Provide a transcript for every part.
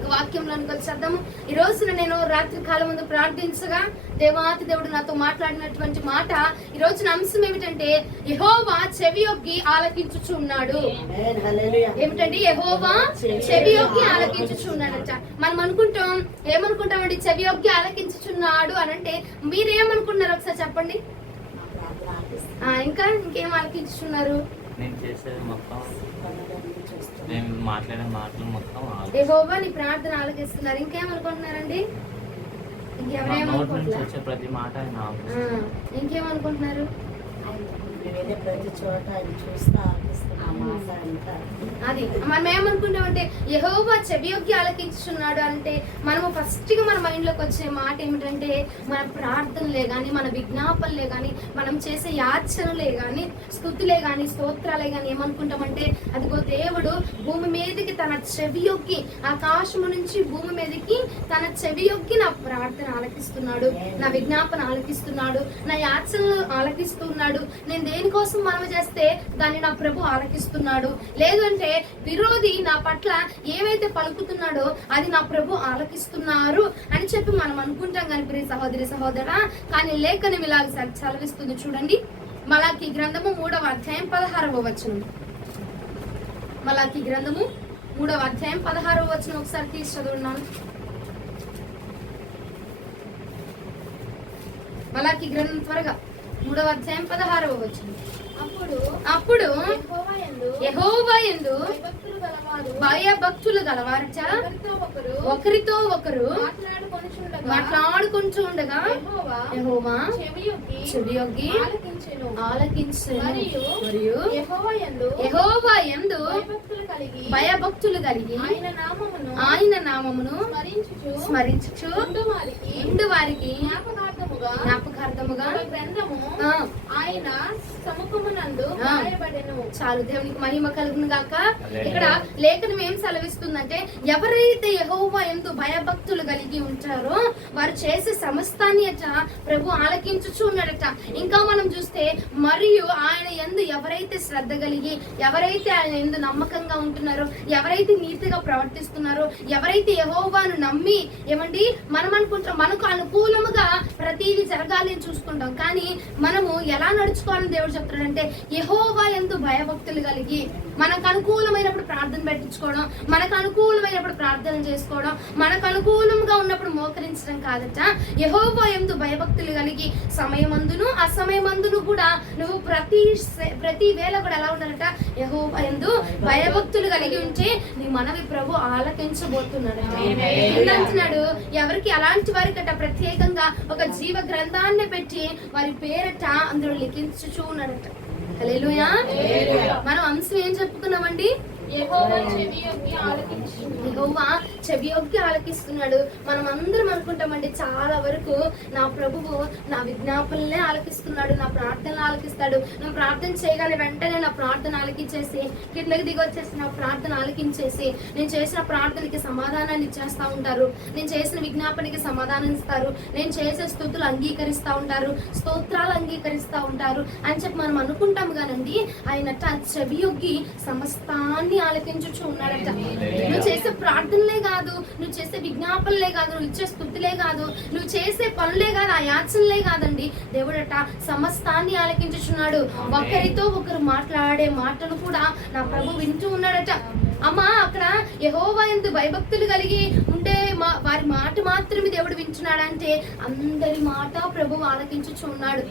ఇక వాక్యంలోనికి వచ్చేద్దాము. ఈ రోజున నేను రాత్రి కాలం ముందు ప్రార్థించగా దేవాతి దేవుడు నాతో మాట్లాడినటువంటి మాట, ఈ రోజున అంశం ఏమిటంటే యెహోవా చెవియొగ్గి ఆలకించుచున్నాడు. ఏమిటండి? యెహోవా చెవియొగ్గి ఆలకించుచున్నాడట. మనం ఏమనుకుంటామండి? చెవియొగ్గి ఆలకించుచున్నాడు అని అంటే మీరేమనుకుంటున్నారు ఒకసారి చెప్పండి. ఇంకేం ఆలకించుచున్నారు? నేను చేసేది మొత్తం, నేను మాట్లాడే మాటలు మొత్తం యెహోవా నీ ప్రార్థన ఆలకిస్తున్నారు. ఇంకేమనుకుంటున్నారండి? ఇంకేమనుకుంటున్నారు? ప్రతి మాట ఇంకేమనుకుంటున్నారు? ప్రతి చోట ఆయన చూస్తా అది మనం ఏమనుకుంటామంటే యెహోవా చెవియొగ్గి ఆలకించుచున్నాడు అంటే మనము ఫస్ట్ గా మన మైండ్ లోకి వచ్చే మాట ఏమిటంటే మన ప్రార్థనలే గాని, మన విజ్ఞాపనలే గాని, మనం చేసే యాచనలే గాని, స్తుతులే గాని, స్తోత్రాలే గాని ఏమనుకుంటామంటే అదిగో దేవుడు భూమి మీదకి తన చెవియొగ్గి, ఆకాశము నుంచి భూమి మీదకి తన చెవియొగ్గి నా ప్రార్థన ఆలకిస్తున్నాడు, నా విజ్ఞాపన ఆలకిస్తున్నాడు, నా యాచనలు ఆలకిస్తున్నాడు. నేను దేనికోసం మనం చేస్తే దాన్ని నా ప్రభు ఆలకిస్తున్నాడు. లేదు అంటే విరోధి నా పట్ల ఏవైతే పలుకుతున్నాడో అది నా ప్రభు ఆలకిస్తున్నారు అని చెప్పి మనం అనుకుంటాం. కానీ ప్రియ సహోదరి సహోదరా, కానీ లేఖనం ఇలాగ చదివిస్తుంది చూడండి. మలాకీ గ్రంథము 3వ అధ్యాయం 16వ వచనం. మలాకీ గ్రంథము 3వ అధ్యాయం 16వ వచనం ఒకసారి తీసి చదువున్నాను. మలాకీ గ్రంథం త్వరగా 3వ అధ్యాయం 16వ వచనం. అప్పుడు యెహోవా యందు భయభక్తులు గలవారట ఒకరితో ఒకరు మాట్లాడుకుంటూ ఉండగా యెహోవా చెవియొగ్గి ఆలకించెను. మరియు యెహోవా యందు భయభక్తులు కలిగి ఆయన నామమును స్మరించుచు ఉండు వారికి జ్ఞాపకార్థముగా ఆయన సముఖమునందు రాయబడెను. చాలు, దేవునికి మహిమ కలుగును గాక. ఇక్కడ లేఖనం ఏం సెలవిస్తుందంటే ఎవరైతే యెహోవా యందు భయభక్తులు కలిగి ఉంటారో వారు చేసే సమస్తాన్ని అట ప్రభు ఆలకించుచు ఉన్నాడట. ఇంకా మనం చూస్తే మరియు ఆయన యందు ఎవరైతే శ్రద్ధ కలిగి, ఎవరైతే ఆయన యందు నమ్మకంగా ఉంటున్నారో, ఎవరైతే నీతిగా ప్రవర్తిస్తున్నారో, ఎవరైతే యెహోవాను నమ్మి ఏమండి మనం అనుకుంటాం మనకు అనుకూలముగా ప్రతిదీ జరగాలి అని చూసుకుంటాం. కానీ మనము ఎలా నడుచుకోవాలని దేవుడు చెప్తున్నాడంటే యెహోవా యందు భయభక్తులు కలిగి మనకు అనుకూలమైనప్పుడు ప్రార్థన పెట్టించుకోవడం, మనకు అనుకూలమైనప్పుడు ప్రార్థన చేసుకోవడం, మనకు అనుకూలంగా ఉన్నప్పుడు మోకరించడం కాదట. యెహోవా యందు భయభక్తులు కలిగి సమయమందును అసమయమందును కూడా నువ్వు ప్రతి వేళ కూడా ఎలా ఉండాలట? యెహోవా యందు భయభక్తులు కలిగి ఉంటే నీ మనవి ప్రభు ఆలకించబోతున్నాడు. అంటున్నాడు ఎవరికి అలాంటి వారికట ప్రత్యేకంగా ఒక జీవ గ్రంథాన్ని పెట్టి వారి పేరట అందులో లిఖించుచూ ఉన్నాడట. హల్లెలూయా. మనం అంశం ఏం చెప్పుకున్నామండి? యెహోవా చెవియొగ్గి ఆలకిస్తున్నాడు. మనం అందరం అనుకుంటామండి చాలా వరకు నా ప్రభువు నా విజ్ఞాపనలే ఆలకిస్తున్నాడు, నా ప్రార్థనలు ఆలకిస్తాడు. నేను ప్రార్థన చేయగానే వెంటనే నా ప్రార్థన ఆలకించేసి కిందకి దిగి వచ్చేసి నా ప్రార్థన ఆలకించేసి నేను చేసిన ప్రార్థనకి సమాధానాన్ని ఇచ్చేస్తా ఉంటారు, నేను చేసిన విజ్ఞాపనకి సమాధానం ఇస్తారు, నేను చేసే స్తుతులు అంగీకరిస్తా ఉంటారు, స్తోత్రాలు అంగీకరిస్తా ఉంటారు అని చెప్పి మనం అనుకుంటాం. కానండి ఆయన చెవియొగ్గి సమస్తాన్ని ఆలకించుచు ఉన్నాడట. నువ్వు చేసే ప్రార్థనలే కాదు, నువ్వు చేసే విజ్ఞాపనలే కాదు, నువ్వు ఇచ్చే స్తుతులే కాదు, నువ్వు చేసే పనులే కాదు, ఆ యాచనలే కాదండి. దేవుడట సమస్తాన్ని ఆలకించుచున్నాడు. ఒకరితో ఒకరు మాట్లాడే మాటలు కూడా నా ప్రభు వింటూ ఉన్నాడట. అమ్మా అక్కడ యెహోవా యందు భయభక్తులు కలిగి ఉంటే వారి మాట మాత్రమే దేవుడు వింటున్నాడంటే అందరి మాట ప్రభు ఆలకించుచు ఉన్నాడు.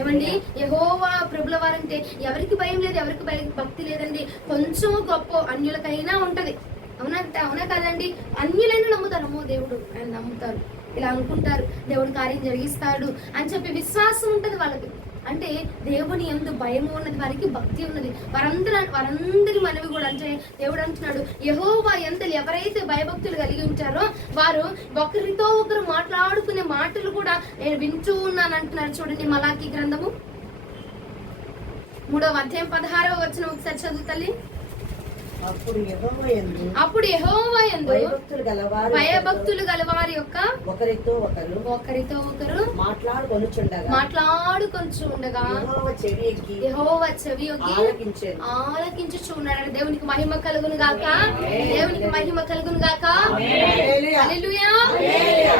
ఏమండి యెహోవా ప్రభుల వారంటే ఎవరికి భయం లేదు, ఎవరికి భక్తి లేదండి. కొంచెం గొప్ప అన్యులకైనా ఉంటది. అవునా కాదండి? అన్యులైనా నమ్ముతారు, అమ్మో దేవుడు ఆయన నమ్ముతారు, ఇలా అనుకుంటారు, దేవుడు కార్యం జరిగిస్తాడు అని చెప్పి విశ్వాసం ఉంటది వాళ్ళకి. అంటే దేవుని యందు భయము ఉన్నది, వారికి భక్తి ఉన్నది. వారందరి మనవి కూడా అంటే దేవుడు అంటున్నాడు యెహోవా యందు ఎవరైతే భయభక్తులు కలిగి ఉంటారో వారు ఒకరితో ఒకరు మాట్లాడుకునే మాటలు కూడా నేను వింటూ ఉన్నాను అంటున్నారు. చూడండి మలాకీ గ్రంథము 3వ అధ్యాయం 16వ వచనం ఒకసారి చదువు తల్లి. అప్పుడు యెహోవా యందు అప్పుడు యెహోవా యందు భయభక్తులు గలవారు భయభక్తులు గలవారి యొక్క ఒకరితో ఒకరు మాట్లాడుకొనుచు ఉండగా యెహోవా చెవి యొగ్గి ఆలకించుచు ఉన్నాడు. దేవునికి మహిమ కలుగును గాక, దేవునికి మహిమ కలుగును గాక. హల్లెలూయా,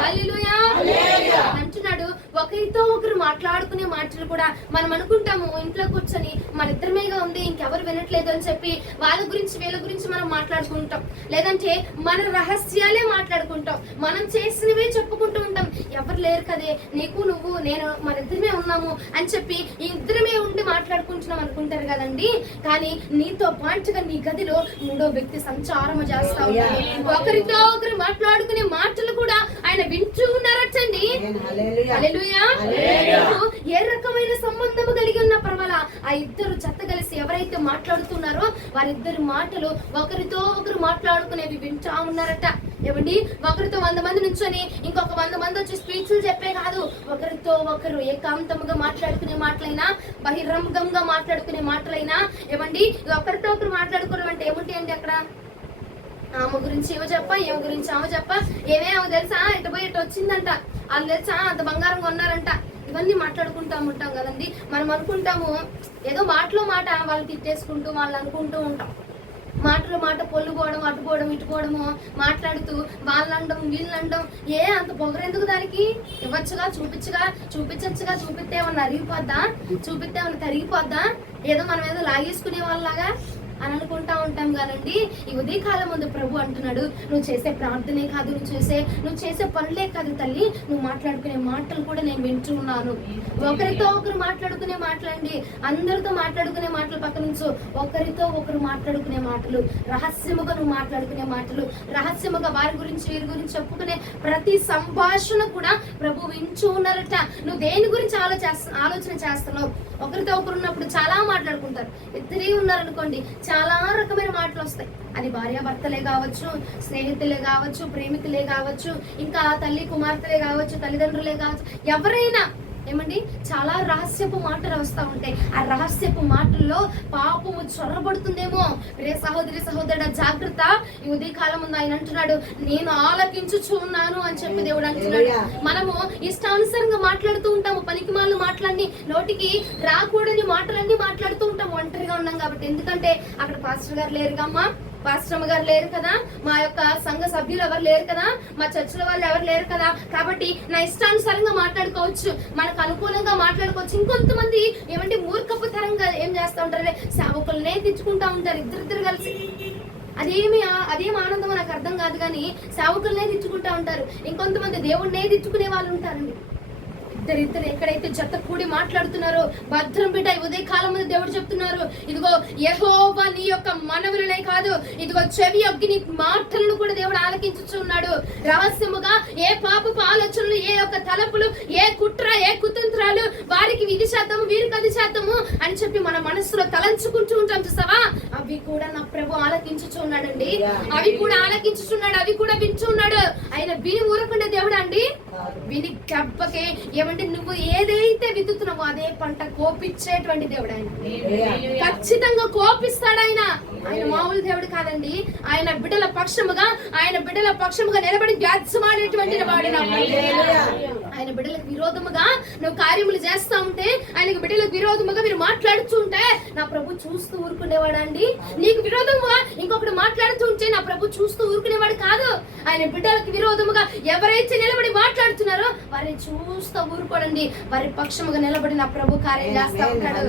హల్లెలూయా అంటున్నాడు. ఒకరితో ఒకరు మాట్లాడుకునే మాటలు కూడా మనం అనుకుంటాము ఇంట్లో కూర్చొని మన ఇద్దరమేగా ఉంది, ఇంకెవరు వినట్లేదు అని చెప్పి వాళ్ళ గురించి వీళ్ళ గురించి మనం మాట్లాడుకుంటాం. లేదంటే మన రహస్యాలే మాట్లాడుకుంటాం, మనం చేసినవే చెప్పుకుంటూ ఉంటాం. ఎవరు లేరు కదే, నీకు నువ్వు నేను మన ఇద్దరమే ఉన్నాము అని చెప్పి ఈ ఇద్దరమే ఉండి మాట్లాడుకుంటున్నాం అనుకుంటారు కదండి. కానీ నీతో పాటుగా నీ గదిలో మూడో వ్యక్తి సంచారం చేస్తా ఉంటాడు. ఒకరితో ఒకరు మాట్లాడుకునే మాటలు కూడా ఆయన వింటూ ఉన్నారటండి. హల్లెలూయా. ఏ రకమైన సంబంధము కలిగి ఉన్న పర్వాలా, ఆ ఇద్దరు చెత్త కలిసి ఎవరైతే మాట్లాడుతున్నారో వారిద్దరి మాటలు ఒకరితో ఒకరు మాట్లాడుకునేవి వింటా ఉన్నారట. ఏమండి, ఒకరితో 100 మంది నుంచొని ఇంకొక 100 మంది వచ్చి స్పీచ్లు చెప్పే కాదు, ఒకరితో ఒకరు ఏకాంతముగా మాట్లాడుకునే మాటలైనా బహిరంగంగా మాట్లాడుకునే మాటలైనా ఏమండి ఒకరితో ఒకరు మాట్లాడుకోవడం అంటే ఏముంటాయి అండి? అక్కడ ఆమె గురించి ఏమో చెప్ప, ఏమో గురించి ఆమె చెప్ప, ఏమేమో తెలుసా ఇటు పోయి ఇటు వచ్చిందంట, వాళ్ళు తెలుసా అంత బంగారం కొన్నారంట, ఇవన్నీ మాట్లాడుకుంటా ఉంటాం కదండి. మనం అనుకుంటాము ఏదో మాటలో మాట వాళ్ళు తిట్టేసుకుంటూ వాళ్ళు అనుకుంటూ ఉంటాం. మాటలో మాట పొల్లుపోవడం, అటుపోవడం, ఇటుపోవడము మాట్లాడుతూ వాళ్ళండం వీళ్ళండం. అంత పొగరెందుకు దానికి? ఇవ్వచ్చుగా, చూపించచ్చుగా. చూపిస్తే ఏమన్నా అరిగిపోద్దా? చూపిస్తే ఏమన్నా తరిగిపోద్దా? ఏదో మనం ఏదో లాగేసుకునే వాళ్ళలాగా అని అనుకుంటా ఉంటాం కదండి. ఈ ఉదయకాలం ముందు ప్రభు అంటున్నాడు, నువ్వు చేసే ప్రార్థనే కాదు, నువ్వు చేసే పనులే కాదు తల్లి, నువ్వు మాట్లాడుకునే మాటలు కూడా నేను వింటూ ఉన్నాను. ఒకరితో ఒకరు మాట్లాడుకునే మాటలండి, అందరితో మాట్లాడుకునే మాటలు పక్క నుంచో, ఒకరితో ఒకరు మాట్లాడుకునే మాటలు, రహస్యముగా నువ్వు మాట్లాడుకునే మాటలు, రహస్యముగా వారి గురించి వీరి గురించి చెప్పుకునే ప్రతి సంభాషణ కూడా ప్రభు వింటూ ఉన్నారట. నువ్వు దేని గురించి ఆలోచన చేస్తున్నావు? ఒకరితో ఒకరు ఉన్నప్పుడు చాలా మాట్లాడుకుంటారు. ఇద్దరే ఉన్నారనుకోండి, చాలా రకమైన మాటలు వస్తాయి. అది భార్యాభర్తలే కావచ్చు, స్నేహితులే కావచ్చు, ప్రేమికులే కావచ్చు, ఇంకా తల్లి కుమార్తెలే కావచ్చు, తల్లిదండ్రులే కావచ్చు, ఎవరైనా ఏమండి చాలా రహస్యపు మాటలు వస్తూ ఉంటాయి. ఆ రహస్యపు మాటల్లో పాపము చొరబడుతుందేమో. రే సహోదరుడ జాగ్రత్త. ఈ ఉదయకాలం ముందు ఆయన అంటున్నాడు, నేను ఆలకించుచు ఉన్నాను అని చెప్పి దేవుడు అంటున్నాడు. మనము ఇష్టానుసారంగా మాట్లాడుతూ ఉంటాము, పనికిమాలిన మాటలన్నీ, నోటికి రాకూడని మాటలన్నీ మాట్లాడుతూ ఉంటాము ఒంటరిగా ఉన్నాం కాబట్టి. ఎందుకంటే అక్కడ పాస్టర్ గారు లేరుగా, అమ్మా పాస్టర్ గారు లేరు కదా, మా యొక్క సంఘ సభ్యులు ఎవరు లేరు కదా, మా చర్చిల వాళ్ళు ఎవరు లేరు కదా, కాబట్టి నా ఇష్టానుసారంగా మాట్లాడుకోవచ్చు, మనకు అనుకూలంగా మాట్లాడుకోవచ్చు. ఇంకొంతమంది ఏమంటే మూర్ఖపు తరంగా ఏం చేస్తూ ఉంటారు, సేవకులనే తెచ్చుకుంటా ఉంటారు ఇద్దరిద్దరు కలిసి. అదేం ఆనందం నాకు అర్థం కాదు, కానీ సేవకులనే తెచ్చుకుంటా ఉంటారు. ఇంకొంతమంది దేవుడినే తెచ్చుకునే వాళ్ళు ఉంటారండి. ఇద్దరు ఎక్కడైతే జత కూడి మాట్లాడుతున్నారో భద్రం బిడ్డ. ఉదయ కాలం ముందు దేవుడు చెప్తున్నారు, ఇదిగో యెహోవా నీ యొక్క మనవులనే కాదు, ఇదిగో చెవి యొగ్గి నీ మాటలను కూడా దేవుడు ఆలకించుచున్నాడు. రహస్యముగా ఏ పాపపు ఆలోచనలు, ఏ యొక్క తలపులు, ఏ కుట్ర, ఏ కుతంత్రాలు వారికి ఇది చేద్దాము వీరికి అది చేద్దాము అని చెప్పి మన మనస్సులో తలంచుకుంటూ ఉంటాం చూసావా, అవి కూడా నా ప్రభు ఆలకించుచున్నాడండి. అవి కూడా ఆలకించుచున్నాడు, అవి కూడా వింటున్నాడు. ఆయన విని ఊరకుండా దేవుడు అండి, విని గబ్బకే ఏమంటే నువ్వు ఏదైతే విత్తుతున్నావో అదే పంట కోపించేటువంటి దేవుడు ఆయన. ఖచ్చితంగా కోపిస్తాడు ఆయన. ఆయన మామూలు దేవుడు కాదండి. ఆయన బిడ్డల పక్షముగా నిలబడి వ్యాజ్యమాడేటువంటి వాడు. ఆయన బిడ్డలకు విరోధముగా నువ్వు కార్యములు చేస్తా ఉంటే, ఆయనకు బిడ్డలకు విరోధముగా మీరు మాట్లాడుతూ ఉంటే నా ప్రభు చూస్తూ ఊరుకునేవాడు అండి. నీకు విరోధముగా ఇంకొకటి మాట్లాడుతూ ఉంటే నా ప్రభు చూస్తూ ఊరుకునేవాడు కాదు. ఆయన బిడ్డలకు విరోధముగా ఎవరైతే నిలబడి మాట్లాడుతున్నారో వారిని చూస్తూ ఊరుకోడండి. వారి పక్షముగా నిలబడి నా ప్రభు కార్యం చేస్తా ఉంటాడు.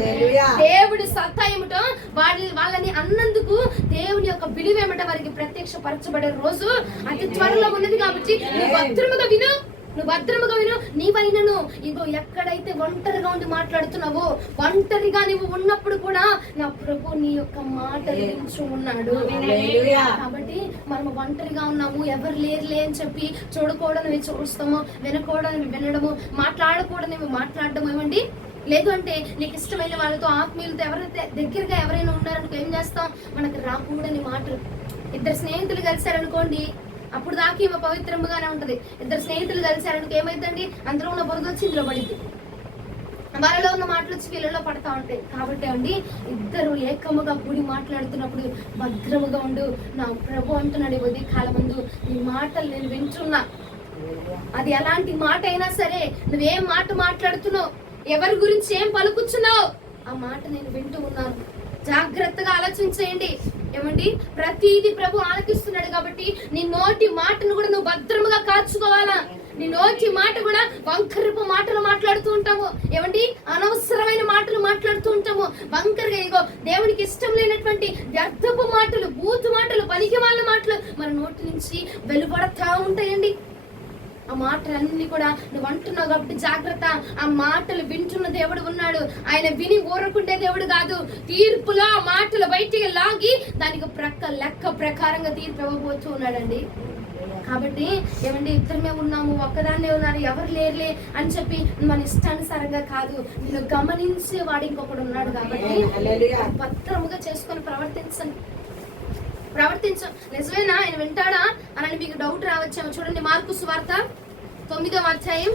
దేవుడి సత్తా ఏమిటో వాళ్ళని అన్నందుకు దేవుని యొక్క విలువేమిటో వారికి ప్రత్యక్షపరచబడే రోజు అతి త్వరలో ఉన్నది. కాబట్టి నువ్వు భద్రముగా విను. నీ పైనను ఇగో ఎక్కడైతే ఒంటరిగా ఉండి మాట్లాడుతున్నావో, ఒంటరిగా నువ్వు ఉన్నప్పుడు కూడా నా ప్రభు నీ యొక్క మాట వింటూ ఉన్నాడు. కాబట్టి మనం ఒంటరిగా ఉన్నాము, ఎవరు లేరులే అని చెప్పి చూడకూడనివి చూస్తాము, వినకూడనివి వినడము, మాట్లాడకూడనివి మాట్లాడడం ఏమండి. లేదు అంటే నీకు ఇష్టమైన వాళ్ళతో, ఆత్మీయులతో ఎవరైతే దగ్గరగా ఎవరైనా ఉన్నారనుకో ఏం చేస్తాం, మనకు రాకూడని మాటలు. ఇద్దరు స్నేహితులు కలిశారనుకోండి, అప్పుడు దాకా ఏమో పవిత్రముగానే ఉంటది. ఇద్దరు స్నేహితులు కలిశారనుకో ఏమైందండి, అందులో ఉన్న బురద వచ్చి ఇందులో పడింది. వాళ్ళలో ఉన్న మాటలు వచ్చి వీళ్ళలో పడతా ఉంటాయి. కాబట్టి అండి ఇద్దరు ఏకముగా కూడి మాట్లాడుతున్నప్పుడు భద్రముగా ఉండు. నా ప్రభు అంటున్నాడు ఈ ఉదయ కాలం ముందు ఈ మాటలు నేను వింటున్నా. అది ఎలాంటి మాట అయినా సరే, నువ్వేం మాట మాట్లాడుతున్నావు, ఎవరి గురించి ఏం పలుకుతున్నావు, ఆ మాట నేను వింటూ ఉన్నాను. జాగ్రత్తగా ఆలోచించేయండి. ఏమండి, ప్రతిదీ ప్రభు ఆలకిస్తున్నాడు. కాబట్టి నీ నోటి మాటను కూడా నువ్వు భద్రముగా కాచుకోవాలా. నీ నోటి మాట కూడా వంకరపు మాటలు మాట్లాడుతూ ఉంటాము. ఏమండి, అనవసరమైన మాటలు మాట్లాడుతూ ఉంటాము. వంకరగా ఇగో దేవునికి ఇష్టం లేనటువంటి వ్యర్థపు మాటలు, బూతు మాటలు, పనికి వాళ్ళ మాటలు మన నోటి నుంచి వెలువడతా ఉంటాయండి. ఆ మాటలన్నీ కూడా నువ్వు అంటున్నావు కాబట్టి జాగ్రత్త. ఆ మాటలు వింటున్న దేవుడు ఉన్నాడు. ఆయన విని ఊరకుండే దేవుడు కాదు. తీర్పులో ఆ మాటలు బయటికి లాగి దానికి లెక్క ప్రకారంగా తీర్పు ఇవ్వబోతూ ఉన్నాడండి. కాబట్టి ఏమండి, ఇద్దరమే ఉన్నాము, ఒక్కదాన్నే ఉన్నారు, ఎవరు లేరులే అని చెప్పి మన ఇష్టానుసారంగా కాదు, నిన్ను గమనించే వాడు ఇంకొకడు ఉన్నాడు. కాబట్టి భద్రముగా చేసుకొని ప్రవర్తించు. నిజమేనా, ఆయన వింటాడా అని మీకు డౌట్ రావచ్చేమో. చూడండి, మార్కు సువార్త 9వ అధ్యాయం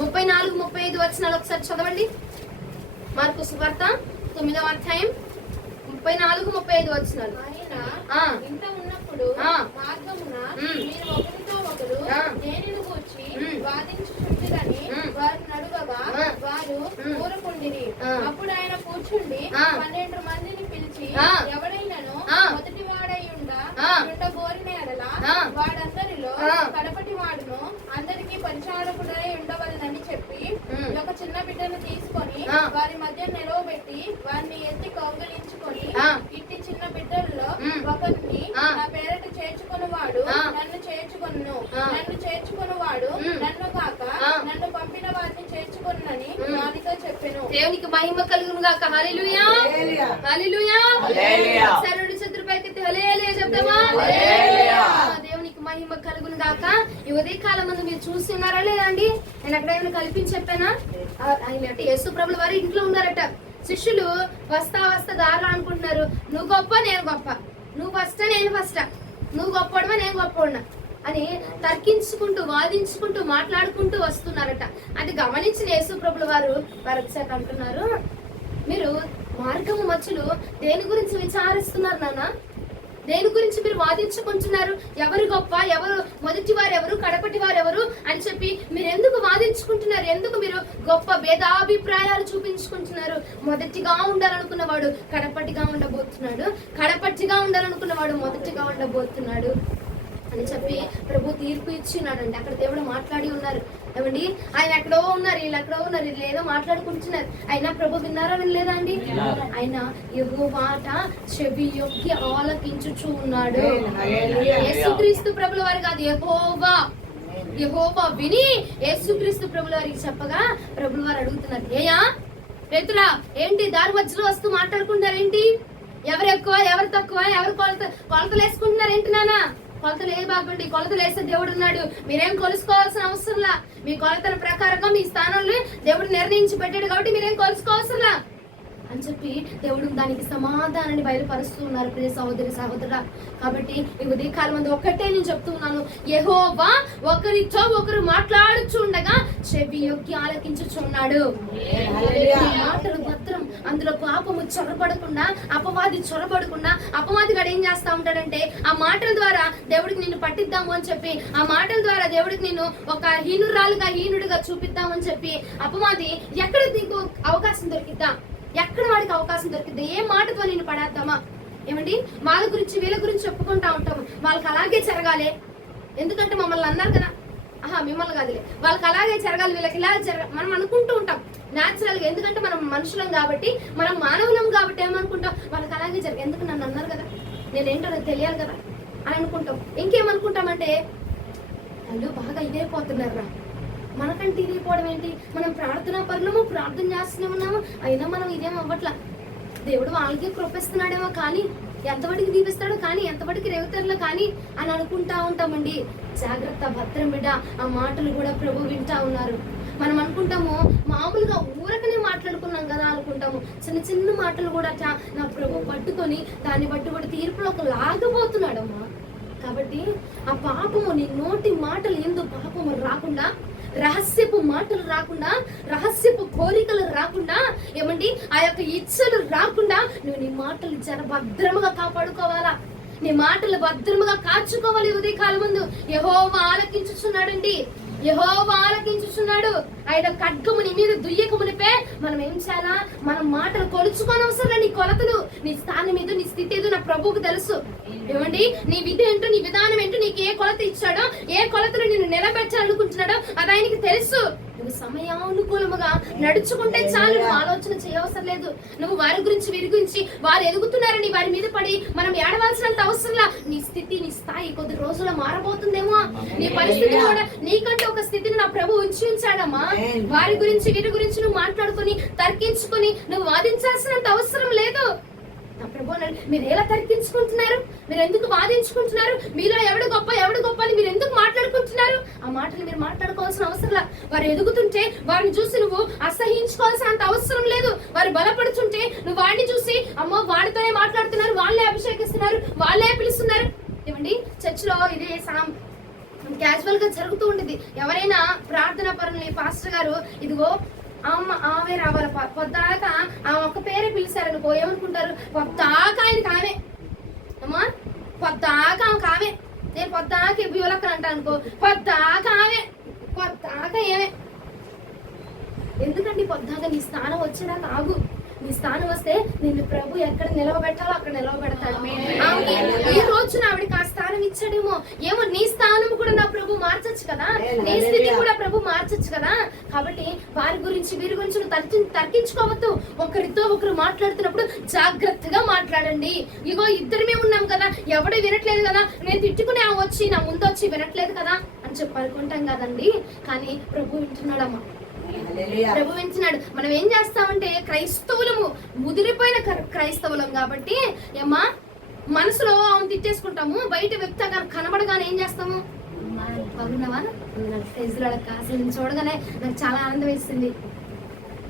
34-35 వచనాలు ఒకసారి చదవండి. మార్కు సువార్త 9వ అధ్యాయం 34-35 వచనాలు. ఇంత ఉన్నప్పుడు మార్గమున మీరు ఒకరితో ఒకరు దేనిని గూర్చి వాదించుచుంటిరని వారిని అడుగగా వారు ఊరకుండిరి. అప్పుడు ఆయన కూర్చుండి 12 మందిని పిలిచి, ఎవడైనను మొదటి వాడై ఉండబోరిన ఎడల వాడందరిలో కడపటి వాడును అందరికి పరిచారకుడై ఉండవలనని చెప్పి ఒక చిన్న బిడ్డను తీసుకొని వారి మధ్య నిలవబెట్టి వారిని ఎత్తి కౌగిలించుకొని, ఇట్టి చిన్న బిడ్డల్లో ఒకరిని నా పేరట చేర్చుకున్నవాడు నన్ను చేర్చుకొను, నన్ను చేర్చుకున్నవాడు నన్ను కాక నన్ను పంపిన వారిని చేర్చుకొనని వారితో చెప్పెను. దేవునికి మహిమ కలుగును గాక. హల్లెలూయా, హల్లెలూయా, హల్లెలూయా. సరుడు చతుర్పైకి హల్లెలూయా చెప్తామా? హల్లెలూయా. దేవునికి మహిమ కలుగును గాక. ఈ ఉదయ కాలం ముందు మీరు చూస్తున్నారా లేదండి? నేను అక్కడ ఏమైనా కల్పించి చెప్పానా? ఆయన యేసు ప్రభుల వారు ఇంట్లో ఉన్నారట. శిష్యులు వస్తా దారిలో అనుకుంటున్నారు, నువ్వు గొప్ప నేను గొప్ప, నువ్వు ఫస్ట్ నేను ఫస్ట్, నువ్వు గొప్పడమా నేను గొప్పడినా అని తర్కించుకుంటూ వాదించుకుంటూ మాట్లాడుకుంటూ వస్తున్నారట. అది గమనించిన యేసు ప్రభుల వారు ఒకసారి అంటున్నారు, మీరు మార్గము మధ్యలో దేని గురించి విచారిస్తున్నారు నాన్న? దేని గురించి మీరు వాదించుకుంటున్నారు? ఎవరు గొప్ప, ఎవరు మొదటి వారు, ఎవరు కడపటి వారు ఎవరు అని చెప్పి మీరు ఎందుకు వాదించుకుంటున్నారు? ఎందుకు మీరు గొప్ప భేదాభిప్రాయాలు చూపించుకుంటున్నారు? మొదటిగా ఉండాలనుకున్నవాడు కడపటిగా ఉండబోతున్నాడు, కడపటిగా ఉండాలనుకున్నవాడు మొదటిగా ఉండబోతున్నాడు అని చెప్పి ప్రభు తీర్పు ఇచ్చినాడండి. అక్కడ దేవుడు మాట్లాడి ఉన్నారు. ఏమండి, ఆయన ఎక్కడో ఉన్నారు, వీళ్ళు ఎక్కడో ఉన్నారు, వీళ్ళు ఏదో మాట్లాడుకుంటున్నారు. అయినా ప్రభు విన్నారా వినలేదా అండి? ఆయన యెహోవా మాట చెవి యొక్కి ఆలకించుచూ ఉన్నాడు. యేసుక్రీస్తు ప్రభుల వారు కాదు, యెహోవా విని యేసుక్రీస్తు ప్రభుల వారికి చెప్పగా ప్రభుల వారు అడుగుతున్నారు, ఏయా రైతులా ఏంటి దారి మధ్యలో వస్తూ మాట్లాడుకుంటారేంటి? ఎవరు ఎక్కువ ఎవరు తక్కువ, ఎవరు కొలతలు వేసుకుంటున్నారు ఏంటి నాన్న? కొలతలు ఏ బాగుండి, కొలతలు వేసే దేవుడు ఉన్నాడు. మీరేం కొలుసుకోవాల్సిన అవసరంలా. మీ కొలతల ప్రకారంగా మీ స్థానంలో దేవుడు నిర్ణయించి పెట్టాడు కాబట్టి మీరేం కొలుసుకోవాల్సింలా అని చెప్పి దేవుడు దానికి సమాధానాన్ని బయలుపరుస్తూ ఉన్నారు. ప్రియ సహోదరి సహోదరుడా, కాబట్టి ఈ ఉదయ కాలం మంది ఒక్కటే నేను చెప్తూ ఉన్నాను, యెహోవా ఒకరితో ఒకరు మాట్లాడుచుండగా చెవి యొక్కి ఆలకించుచున్నాడు. మాటలు భద్రం, అందులో పాపము చొరబడకుండా, అపవాది చొరబడకుండా. అపవాదిగాడు ఏం చేస్తా ఉంటాడంటే ఆ మాటల ద్వారా దేవుడికి నిన్ను పట్టిద్దాము అని చెప్పి, ఆ మాటల ద్వారా దేవుడికి నిన్ను ఒక హీనుడిగా చూపిద్దామని చెప్పి అపవాది ఎక్కడ నీకు అవకాశం దొరికిద్దా, ఎక్కడ వాడికి అవకాశం దొరికిద్దా, ఏ మాటతో నేను పడేద్దామా? ఏమండి, వాళ్ళ గురించి వీళ్ళ గురించి చెప్పుకుంటా ఉంటాము, వాళ్ళకి అలాగే జరగాలి, ఎందుకంటే మమ్మల్ని అన్నారు కదా, మిమ్మల్ని కాదులే, వాళ్ళకి అలాగే జరగాలి, వీళ్ళకి ఇలా జరగాలి మనం అనుకుంటూ ఉంటాం న్యాచురల్ గా. ఎందుకంటే మనం మనుషులం కాబట్టి, మనం మానవులం కాబట్టి ఏమనుకుంటాం, వాళ్ళకి అలాగే జరగాలి, ఎందుకు నన్ను అన్నారు కదా, నేనేంటో నాకు తెలియాలి కదా అని అనుకుంటాం. ఇంకేమనుకుంటామంటే వాళ్ళు బాగా ఇదైపోతున్నారు రా, మనకంటే ఇదైపోవడం ఏంటి, మనం ప్రార్థనా పరులము, ప్రార్థన చేస్తూనే ఉన్నాము, అయినా మనం ఇదేం అవ్వట్లా, దేవుడు వాళ్ళకి కృపిస్తున్నాడేమో కానీ ఎంతవరకు దీపిస్తాడో కానీ, ఎంతవరకు రేవుతరులో కానీ అని అనుకుంటా ఉంటామండి. జాగ్రత్త, భద్రం బిడ్డ. ఆ మాటలు కూడా ప్రభు వింటా ఉన్నారు. మనం అనుకుంటాము మామూలుగా ఊరకనే మాట్లాడుకున్నాం కదా అనుకుంటాము, చిన్న చిన్న మాటలు కూడా నా ప్రభు పట్టుకొని దాన్ని బట్టి తీర్పులోకి లాగబోతున్నాడమ్మా. కాబట్టి ఆ పాపము, నీ నోటి మాటలు ఎందు పాపము రాకుండా రహస్యపు మాటలు రాకుండా, రహస్యపు కోరికలు రాకుండా, ఏమండి ఆ యొక్క ఇచ్చలు రాకుండా నువ్వు నీ మాటలు భద్రముగా కాపాడుకోవాలా. నీ మాటలు భద్రముగా కాచుకోవాలి. ఉదయకాలం ముందు యెహోవా ఆలకించుచున్నాడండి. యెహోవా ఆలకించుచున్నాడు. ఆయన ఖడ్గము నీ మీద దుయ్యక మునిపే మనం ఏం చేయాలా? మనం మాటలు కొలుచుకోని అవసరం. నీ కొలతలు, నీ స్థానం ఏదో, నీ స్థితి ఏదో నా ప్రభువుకు తెలుసు. ఏమండి నీ విధి ఏంటో, నీ విధానం ఏంటో, నీకు ఏ కొలత ఇచ్చాడో, ఏ కొలతలు నిన్ను నిలబెట్టాలనుకుంటున్నాడో అది ఆయనకి తెలుసు. నువ్వు సమయానుకూలముగా నడుచుకుంటే చాలు. నువ్వు ఆలోచన చేయవసరం లేదు. నువ్వు వారి గురించి, వీరి గురించి, వారు ఎదుగుతున్నారని వారి మీద పడి మనం ఏడవలసినంత అవసరంలా. నీ స్థితి, నీ స్థాయి కొద్ది రోజుల్లో మారబోతుందేమో. నీ పరిస్థితి కూడా నీకంటే ఒక స్థితిని నా ప్రభు ఉంచాడమ్మా. వారి గురించి, వీరి గురించి నువ్వు మాట్లాడుకొని, తర్కించుకొని నువ్వు వాదించాల్సినంత అవసరం లేదు. నా ప్రభు మీరు ఎలా తర్కించుకుంటున్నారు? మీరు ఎందుకు వాదించుకుంటున్నారు? మీలో ఎవడు గొప్ప, ఎవడు గొప్ప అని మీరు ఎందుకు మాట్లాడుకుంటున్నారు? ఆ మాటలు మీరు మాట్లాడుకోవాల్సిన అవసరం. వారు ఎదుగుతుంటే వారిని చూసి నువ్వు అసహించుకోవాల్సినంత అవసరం లేదు. వారు బలపడుతుంటే నువ్వు వాడిని చూసి అమ్మో వాడితోనే మాట్లాడుతున్నారు, వాళ్ళే అభిషేకిస్తున్నారు, వాళ్ళే పిలుస్తున్నారు. ఏమండి చర్చిలో ఇదే క్యాజువల్ గా జరుగుతూ ఉండేది. ఎవరైనా ప్రార్థనా పరుని పాస్టర్ గారు ఇదిగో ఆమె రావాలి, పొద్దాకా ఆ ఒక్క పేరే పిలిచారనుకో ఏమనుకుంటారు? పొద్దాకా ఆయనకి ఆమె అమ్మా, పొద్దాకా ఆమెకు ఆమె. నేను పొద్దాకా బియ్యలక్కని అంటా అనుకో, పొద్దాకా ఆమె, పొద్దాకా ఏమే. ఎందుకండి పొద్దాకా? నీ స్థానం వచ్చేదాకా ఆగు. నీ స్థానం వస్తే నిన్ను ప్రభు ఎక్కడ నిలవబెట్టాలో అక్కడ నిలవబెడతాడు. ఈ రోజున ఆవిడకి ఆ స్థానం ఇచ్చాడేమో. ఏమో నీ స్థానం కూడా నా ప్రభు మార్చచ్చు కదా, నీ స్థితి కూడా ప్రభు మార్చచ్చు కదా. కాబట్టి వారి గురించి, వీరి గురించి నువ్వు తర్కించుకోవద్దు. ఒకరితో ఒకరు మాట్లాడుతున్నప్పుడు జాగ్రత్తగా మాట్లాడండి. ఇగో ఇద్దరమే ఉన్నాం కదా, ఎవడు వినట్లేదు కదా, నేను తిట్టుకునే వచ్చి నా ముందు వచ్చి వినట్లేదు కదా అని చెప్పి అనుకుంటాం కదండి. కానీ ప్రభు వింటున్నాడమ్మా, ప్రభు వింటున్నాడు. మనం ఏం చేస్తామంటే క్రైస్తవులము, ముదిరిపోయిన క్రైస్తవులం కాబట్టి ఏమ్మా మనసులో ఆమెను తిట్టేసుకుంటాము. బయట వ్యక్తి కనబడగానే ఏం చేస్తాము? బాగున్నావా, అసలు చూడగానే నాకు చాలా ఆనందం వేస్తుంది.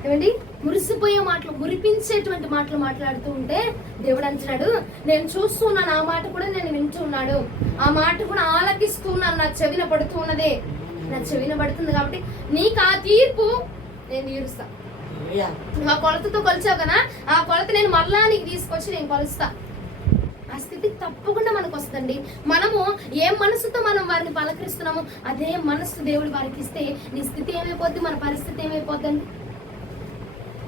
ఏమండి మురిసిపోయే మాటలు, మురిపించేటువంటి మాటలు మాట్లాడుతూ ఉంటే దేవుడు అంటున్నాడు, నేను చూస్తున్నాను, ఆ మాట కూడా నేను వింటున్నాడు, ఆ మాట కూడా ఆలకిస్తున్నాను, నా చెవిన పడుతూ ఉన్నదే, నా చెవిన పడుతుంది. కాబట్టి నీకు ఆ తీర్పు నేను తీరుస్తా. ఆ కొలతతో కొలిచావు కదా, ఆ కొలత నేను మరలా నీకు తీసుకొచ్చి నేను కొలుస్తా. ఆ స్థితికి తప్పకుండా మనకు వస్తుందండి. మనము ఏ మనసుతో మనం వారిని పలకరిస్తున్నామో అదే మనసు దేవుడు వారికి ఇస్తే నీ స్థితి ఏమైపోద్ది, మన పరిస్థితి ఏమైపోద్దండి.